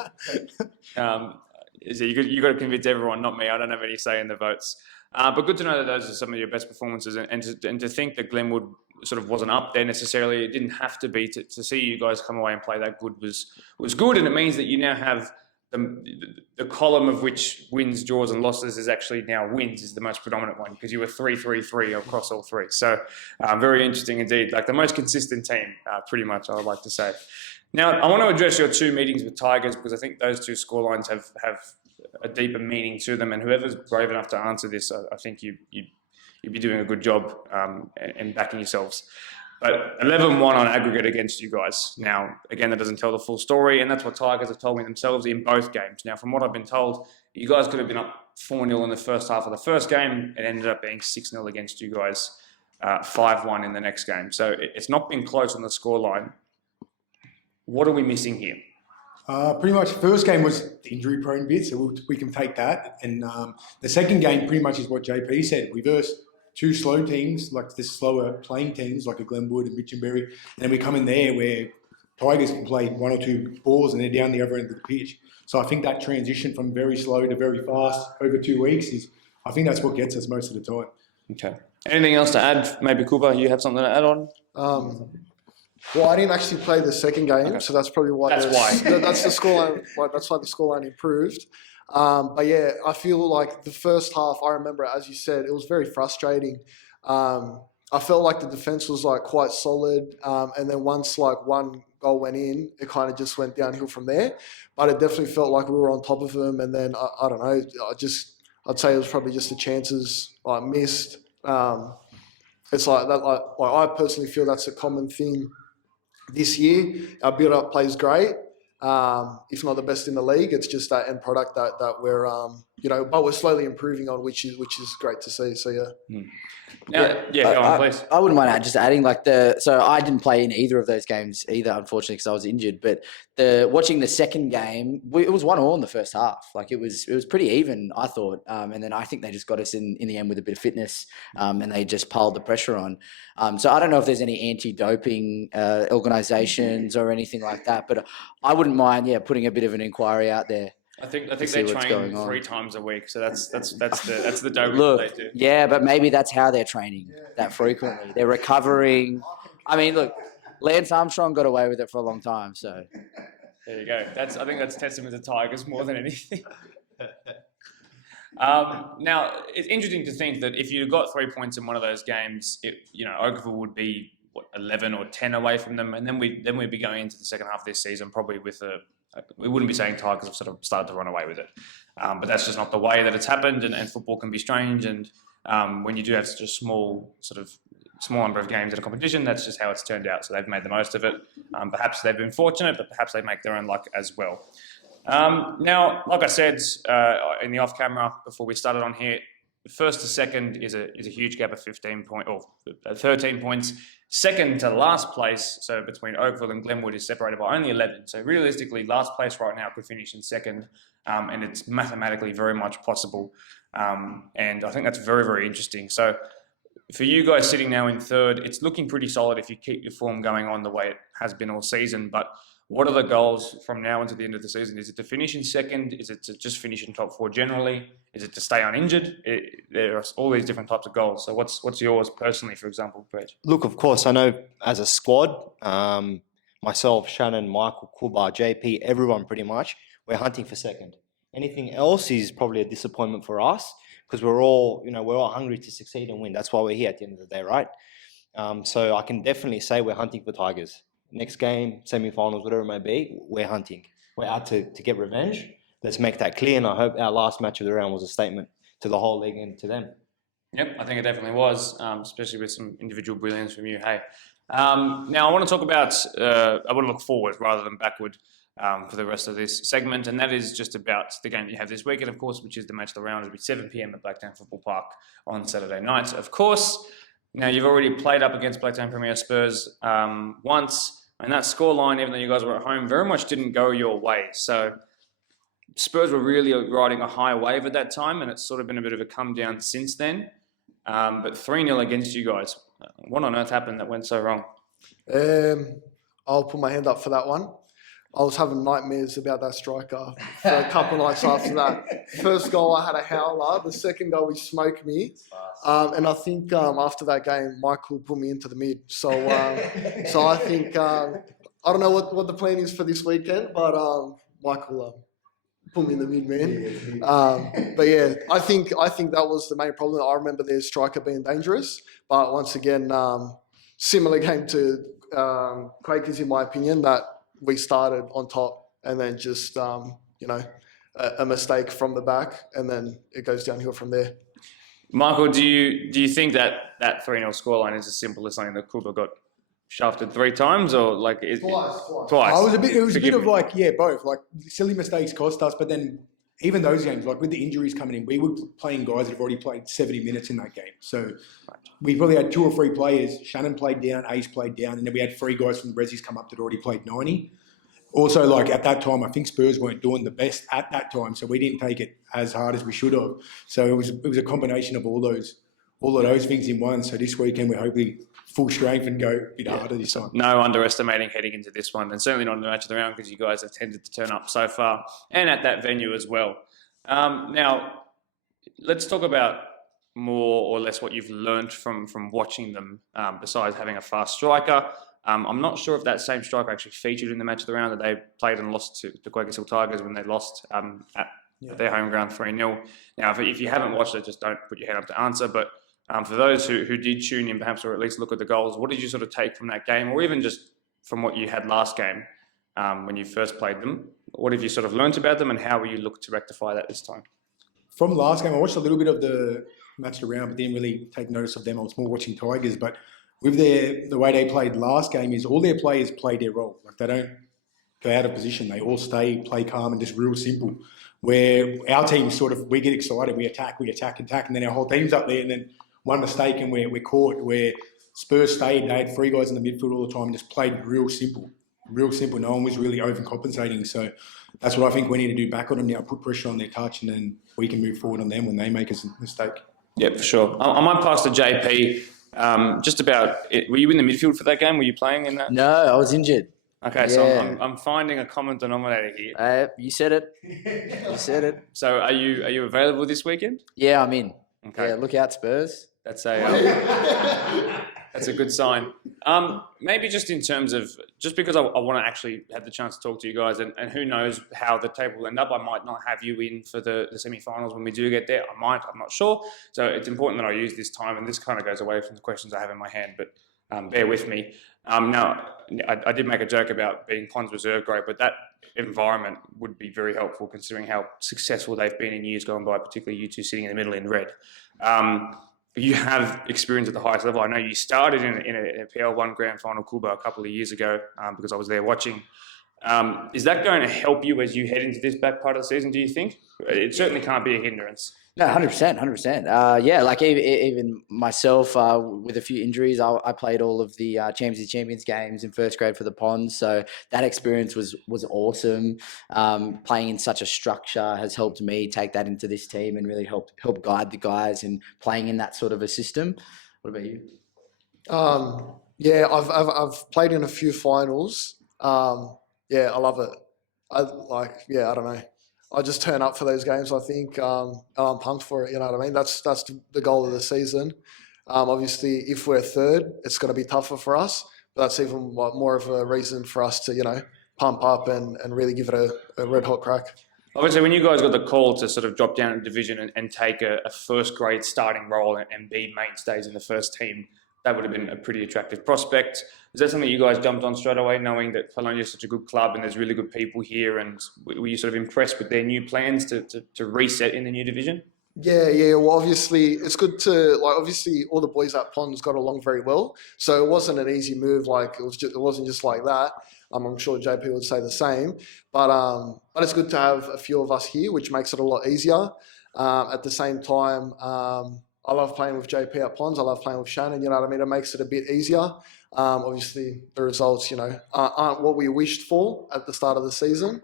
So you got to convince everyone, not me. I don't have any say in the votes. But good to know that those are some of your best performances, and to think that Glenwood sort of wasn't up there necessarily. It didn't have to be to see you guys come away and play that good was good, and it means that you now have the column of which wins, draws, and losses is actually now wins is the most predominant one, because you were 3-3-3 across all three. So very interesting indeed. Like the most consistent team, pretty much, I would like to say. Now, I want to address your 2 meetings with Tigers, because I think those 2 scorelines have a deeper meaning to them, and whoever's brave enough to answer this, I think you'd be doing a good job and backing yourselves. But 11-1 on aggregate against you guys. Now, again, that doesn't tell the full story, and that's what Tigers have told me themselves in both games. Now, from what I've been told, you guys could have been up 4-0 in the first half of the first game. It ended up being 6-0 against you guys, 5-1 in the next game. So it's not been close on the scoreline. What are we missing here? Pretty much, first game was the injury-prone bit, so we can take that. And the second game pretty much is what JP said. We versed 2 slow teams, like the slower playing teams, like a Glenwood and 𝔼𝕟𝕣𝕖, and then we come in there where Tigers can play 1 or 2 balls and they're down the other end of the pitch. So I think that transition from very slow to very fast over 2 weeks I think that's what gets us most of the time. Okay. Anything else to add? Maybe Cooper, you have something to add on? Well, I didn't actually play the second game, Okay. so that's probably why. That's why. That's the scoreline. That's why the scoreline improved. But yeah, I feel like the first half, I remember, as you said, it was very frustrating. I felt like the defense was like quite solid, and then once like one goal went in, it kind of just went downhill from there. But it definitely felt like we were on top of them. And then I don't know, I'd say it was probably just the chances I missed. It's like that. Like I personally feel that's a common thing this year. Our build-up play is great. If not the best in the league, it's just that end product that we're but we're slowly improving on, which is great to see. So yeah. Go on, please. I wouldn't mind just adding so I didn't play in either of those games either, unfortunately, because I was injured. But watching the second game, it was 1-1 in the first half. Like it was pretty even, I thought. And then I think they just got us in the end with a bit of fitness, and they just piled the pressure on. So I don't know if there's any anti-doping organisations or anything like that, but I wouldn't mind, putting a bit of an inquiry out there. I think they train 3 times a week, so that's the doping Look, that they do. yeah, but maybe that's how they're training that frequently. They're recovering. I mean, look, Lance Armstrong got away with it for a long time, so There you go. I think that's testament to Tigers more than anything. Now, it's interesting to think that if you got 3 points in one of those games, Oakville would be 11 or 10 away from them, and then we'd be going into the second half of this season probably with we wouldn't be saying Tigers have sort of started to run away with it. But that's just not the way that it's happened, and football can be strange. And when you do have such a small number of games in a competition, that's just how it's turned out. So they've made the most of it. Perhaps they've been fortunate, but perhaps they make their own luck as well. Now, like I said in the off camera before we started on here, first to second is a huge gap of 13 points. Second to last place, so between Oakville and Glenwood, is separated by only 11. So realistically, last place right now could finish in second, and it's mathematically very much possible. And I think that's very, very interesting. So for you guys sitting now in third, it's looking pretty solid if you keep your form going on the way it has been all season. But what are the goals from now until the end of the season? Is it to finish in second? Is it to just finish in top 4 generally? Is it to stay uninjured? There are all these different types of goals. So what's yours personally, for example, Brett? Look, of course, I know as a squad, myself, Shannon, Michael, Kuba, JP, everyone pretty much, we're hunting for second. Anything else is probably a disappointment for us because we're all hungry to succeed and win. That's why we're here at the end of the day, right? So I can definitely say we're hunting for Tigers. Next game, semi-finals, whatever it may be, we're hunting. We're out to get revenge. Let's make that clear, and I hope our last match of the round was a statement to the whole league and to them. Yep, I think it definitely was, especially with some individual brilliance from you. Hey, now I want to talk about, I want to look forward rather than backward. for the rest of this segment, and that is just about the game that you have this weekend, of course, which is the match of the round. It'll be 7 p.m. at Blacktown Football Park on Saturday night, of course. Now, you've already played up against Blacktown Premier Spurs once, and that scoreline, even though you guys were at home, very much didn't go your way. So Spurs were really riding a high wave at that time, and it's sort of been a bit of a come down since then. But 3-0 against you guys. What on earth happened that went so wrong? I'll put my hand up for that one. I was having nightmares about that striker for a couple of nights after that. First goal, I had a howler. The second goal, he smoked me. And I think after that game, Michael put me into the mid. So I think, I don't know what the plan is for this weekend, but Michael put me in the mid, man. But yeah, I think that was the main problem. I remember their striker being dangerous. But once again, similar game to Quakers, in my opinion, that we started on top and then just, a mistake from the back, and then it goes downhill from there. Michael, do you think that 3-0 scoreline is as simple as saying that Cooper got shafted 3 times, or like Twice. It was a bit of like, both. Like, silly mistakes cost us, but then even those games, like with the injuries coming in, we were playing guys that have already played 70 minutes in that game. So we probably had 2 or 3 players. Shannon played down, Ace played down, and then we had 3 guys from the Rezzies come up that already played 90. Also, like at that time, I think Spurs weren't doing the best at that time, so we didn't take it as hard as we should have. So it was a combination of all of those things in one. So this weekend we're hopefully full strength and go a bit harder this time. No underestimating heading into this one, and certainly not in the match of the round, because you guys have tended to turn up so far, and at that venue as well. Now, let's talk about more or less what you've learned from watching them, besides having a fast striker. I'm not sure if that same striker actually featured in the match of the round that they played and lost to the Quakers Hill Tigers when they lost at their home ground 3-0. Now, if you haven't watched it, just don't put your hand up to answer. But for those who did tune in, perhaps, or at least look at the goals, what did you sort of take from that game, or even just from what you had last game when you first played them? What have you sort of learnt about them, and how will you look to rectify that this time? From the last game, I watched a little bit of the match of the round, but didn't really take notice of them. I was more watching Tigers, but with the way they played last game is all their players play their role. Like, they don't go out of position. They all stay, play calm, and just real simple. Where our team we get excited, we attack, and then our whole team's up there, and then one mistake and we're caught. Where Spurs stayed, they had 3 guys in the midfield all the time and just played real simple. No one was really overcompensating. So that's what I think we need to do back on them now, put pressure on their touch, and then we can move forward on them when they make a mistake. Yeah, for sure. I might pass to JP. Just about it. Were you in the midfield for that game? Were you playing in that? No, I was injured. Okay, so I'm finding a common denominator here. You said it. So are you available this weekend? Yeah, I'm in. Okay. Yeah, look out, Spurs. That's a good sign. Maybe just in terms of, just because I want to actually have the chance to talk to you guys, and who knows how the table will end up. I might not have you in for the semi-finals when we do get there. I'm not sure. So it's important that I use this time, and this kind of goes away from the questions I have in my hand, but bear with me. Now, I did make a joke about being Pond's reserve grade, but that environment would be very helpful considering how successful they've been in years gone by, particularly you two sitting in the middle in red. You have experience at the highest level. I know you started in a PL1 Grand Final Kuba a couple of years ago because I was there watching. Is that going to help you as you head into this back part of the season, do you think? It certainly can't be a hindrance. No, 100%. Yeah, like even myself with a few injuries, I played all of the Champions games in first grade for the Ponds. So that experience was awesome. Playing in such a structure has helped me take that into this team and really help guide the guys in playing in that sort of a system. What about you? Yeah, I've played in a few finals. Yeah, I love it. I don't know. I just turn up for those games, I think. I'm pumped for it, you know what I mean? That's the goal of the season. Obviously, if we're third, it's going to be tougher for us. But that's even more of a reason for us to, pump up and really give it a red-hot crack. Obviously, when you guys got the call to sort of drop down a division and take a first-grade starting role and be mainstays in the first team, that would have been a pretty attractive prospect. Is that something you guys jumped on straight away, knowing that Colonia is such a good club and there's really good people here? And were you sort of impressed with their new plans to reset in the new division? Yeah. Well, obviously, it's good to obviously all the boys at Ponds got along very well, so it wasn't an easy move. It wasn't just like that. I'm sure JP would say the same. But it's good to have a few of us here, which makes it a lot easier. At the same time, I love playing with JP at Ponds. I love playing with Shannon. You know what I mean? It makes it a bit easier. Obviously, the results, aren't what we wished for at the start of the season.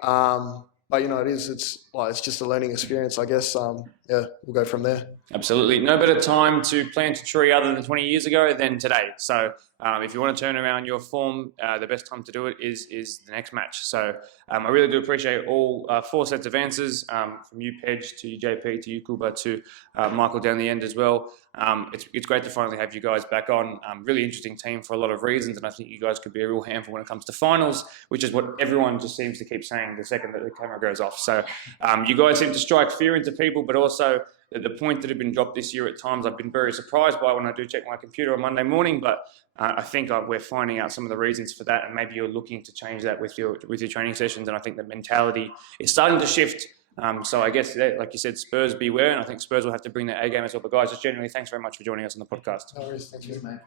But it's just a learning experience, I guess. We'll go from there. Absolutely. No better time to plant a tree other than 20 years ago than today. So if you want to turn around your form, the best time to do it is the next match. So I really do appreciate all 4 sets of answers, from you, Pedge, to you, JP, to you, Kuba, to Michael down the end as well. It's great to finally have you guys back on. Really interesting team for a lot of reasons, and I think you guys could be a real handful when it comes to finals, which is what everyone just seems to keep saying the second that the camera goes off. So you guys seem to strike fear into people, but also the points that have been dropped this year at times I've been very surprised by when I do check my computer on Monday morning, but I think we're finding out some of the reasons for that, and maybe you're looking to change that with your training sessions, and I think the mentality is starting to shift. So I guess, like you said, Spurs beware, and I think Spurs will have to bring their A game as well. But guys, just generally, thanks very much for joining us on the podcast. No worries, thank you, mate.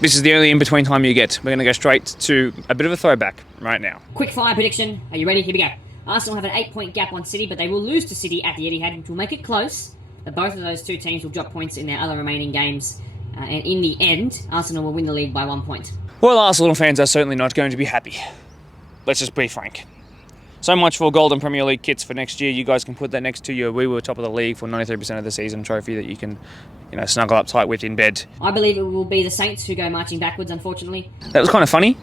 This is the only in-between time you get. We're going to go straight to a bit of a throwback right now. Quick fire prediction. Are you ready? Here we go. Arsenal have an 8-point gap on City, but they will lose to City at the Etihad, which will make it close. But both of those two teams will drop points in their other remaining games. And in the end, Arsenal will win the league by 1 point. Well, Arsenal fans are certainly not going to be happy. Let's just be frank. So much for Golden Premier League kits for next year. You guys can put that next to your "we were top of the league for 93% of the season" trophy that you can, snuggle up tight with in bed. I believe it will be the Saints who go marching backwards, unfortunately. That was kind of funny,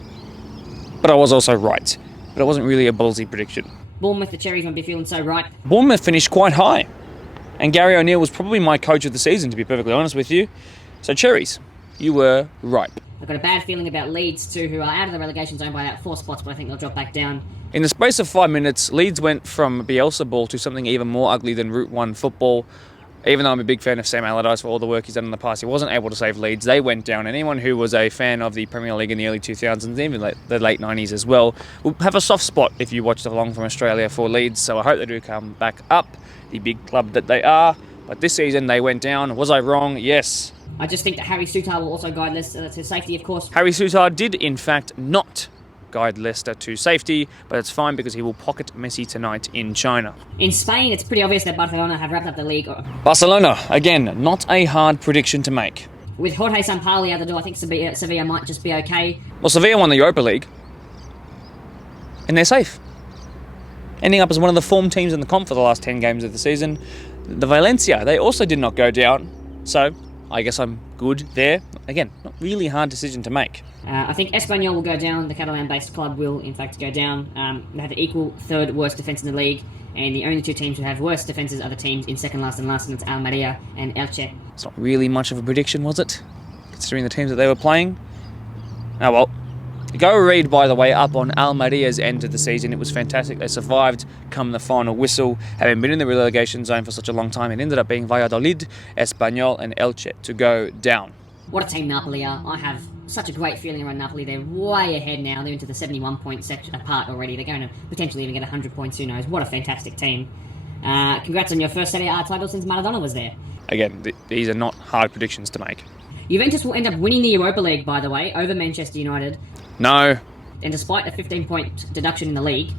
but I was also right. But it wasn't really a ballsy prediction. Bournemouth, the Cherries won't be feeling so ripe. Bournemouth finished quite high, and Gary O'Neill was probably my coach of the season, to be perfectly honest with you. So Cherries, you were right. I've got a bad feeling about Leeds too, who are out of the relegation zone by about 4 spots, but I think they'll drop back down. In the space of 5 minutes, Leeds went from Bielsa ball to something even more ugly than Route 1 football. Even though I'm a big fan of Sam Allardyce for all the work he's done in the past, he wasn't able to save Leeds. They went down. Anyone who was a fan of the Premier League in the early 2000s, even the late 90s as well, will have a soft spot if you watched along from Australia for Leeds. So I hope they do come back up, the big club that they are. But this season they went down. Was I wrong? Yes. I just think that Harry Souttar will also guide Leicester to safety, of course. Harry Souttar did, in fact, not guide Leicester to safety, but it's fine because he will pocket Messi tonight in China. In Spain, it's pretty obvious that Barcelona have wrapped up the league. Barcelona, again, not a hard prediction to make. With Jorge Sampaoli out the door, I think Sevilla might just be okay. Well, Sevilla won the Europa League, and they're safe. Ending up as one of the form teams in the comp for the last 10 games of the season. The Valencia, they also did not go down, so I guess I'm good there. Again, not really a hard decision to make. I think Espanyol will go down. The Catalan-based club will, in fact, go down. They have the equal third worst defence in the league, and the only two teams who have worse defences are the teams in second last and last, and it's 𝔼𝕟𝕣𝕖 and Elche. It's not really much of a prediction, was it? Considering the teams that they were playing. Oh well. Go read, by the way, up on 𝔼𝕟𝕼𝕼's end of the season. It was fantastic. They survived come the final whistle, having been in the relegation zone for such a long time. It ended up being Valladolid, Espanyol and Elche to go down. What a team Napoli are. I have such a great feeling around Napoli. They're way ahead now. They're into the 71 point apart already. They're going to potentially even get 100 points. Who knows? What a fantastic team. Congrats on your first Serie A title since Maradona was there. Again, these are not hard predictions to make. Juventus will end up winning the Europa League, by the way, over Manchester United. No. And despite a 15-point deduction in the league,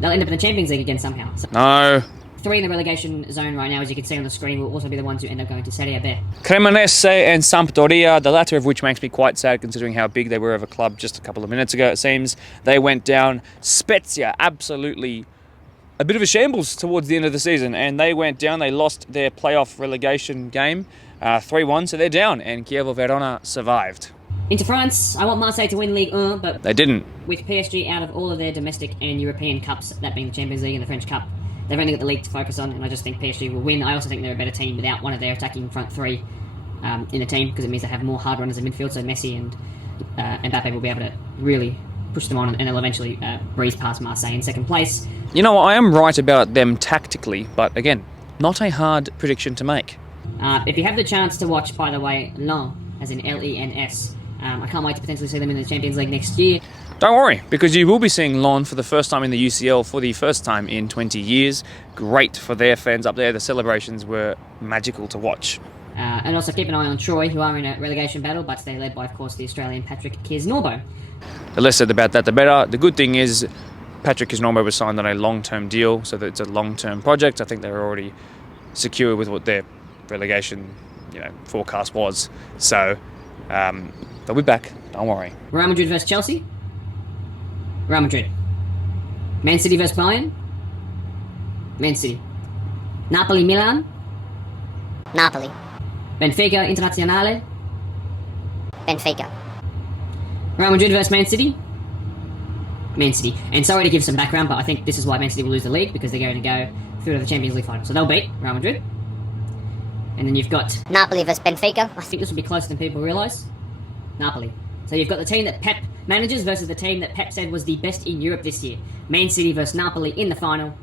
they'll end up in the Champions League again somehow. So No. 3 in the relegation zone right now, as you can see on the screen, will also be the ones who end up going to Serie B. Cremonese and Sampdoria, the latter of which makes me quite sad considering how big they were of a club just a couple of minutes ago, it seems. They went down. Spezia, absolutely a bit of a shambles towards the end of the season, and they went down. They lost their playoff relegation game 3-1, so they're down, and Chievo Verona survived. Into France, I want Marseille to win Ligue 1, but They didn't. with PSG out of all of their domestic and European cups, that being the Champions League and the French Cup, they've only got the league to focus on, and I just think PSG will win. I also think they're a better team without one of their attacking front three in the team, because it means they have more hard runners in midfield, so Messi and Mbappe will be able to really push them on, and they'll eventually breeze past Marseille in second place. You know what, I am right about them tactically, but again, not a hard prediction to make. If you have the chance to watch, by the way, Lens, as in Lens, I can't wait to potentially see them in the Champions League next year. Don't worry, because you will be seeing Lens for the first time in the UCL for the first time in 20 years. Great for their fans up there. The celebrations were magical to watch. And also keep an eye on Troy, who are in a relegation battle, but they're led by, of course, the Australian Patrick 𝔼𝕟𝕣𝕖. The less said about that, the better. The good thing is Patrick 𝔼𝕼𝕣𝕼 was signed on a long-term deal, so that it's a long-term project. I think they're already secure with what their relegation, forecast was. So they'll be back. Don't worry. Real Madrid versus Chelsea. Real Madrid. Man City versus Bayern. Man City. Napoli Milan. Napoli. Benfica Internazionale. Benfica. Real Madrid versus Man City. Man City. And sorry to give some background, but I think this is why Man City will lose the league, because they're going to go through to the Champions League final. So they'll beat Real Madrid. And then you've got Napoli versus Benfica. I think this will be closer than people realise. Napoli. So you've got the team that Pep manages versus the team that Pep said was the best in Europe this year. Man City versus Napoli in the final.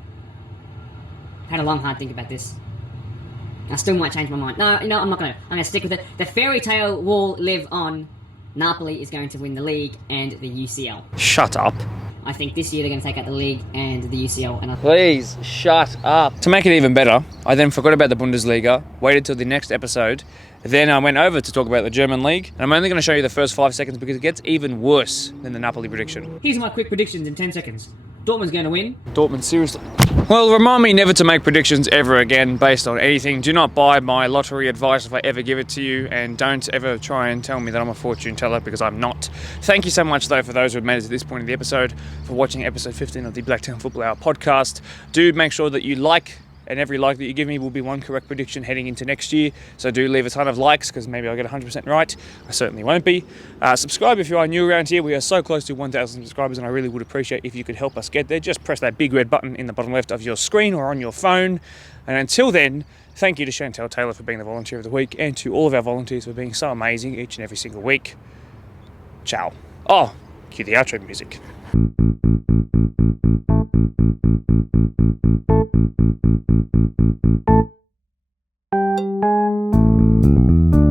Had a long, hard think about this. I still might change my mind. No, I'm not going to. I'm going to stick with it. The fairy tale will live on. Napoli is going to win the league and the UCL. Shut up. I think this year they're going to take out the league and the UCL. And Please, shut up. To make it even better, I then forgot about the Bundesliga, waited till the next episode, then I went over to talk about the German league, and I'm only going to show you the first 5 seconds because it gets even worse than the Napoli prediction. Here's my quick predictions in 10 seconds. Dortmund's going to win. Dortmund, seriously? Well, remind me never to make predictions ever again based on anything. Do not buy my lottery advice if I ever give it to you, and don't ever try and tell me that I'm a fortune teller, because I'm not. Thank you so much, though, for those who have made it to this point in the episode, for watching episode 15 of the Blacktown Football Hour podcast. Do make sure that you like, and every like that you give me will be one correct prediction heading into next year. So do leave a ton of likes, because maybe I'll get 100% right. I certainly won't be. Subscribe if you are new around here. We are so close to 1,000 subscribers, and I really would appreciate if you could help us get there. Just press that big red button in the bottom left of your screen or on your phone. And until then, thank you to 𝔼𝕟𝕣𝕖 Taylor for being the volunteer of the week, and to all of our volunteers for being so amazing each and every single week. Ciao. Oh, cue the outro music. Thank you.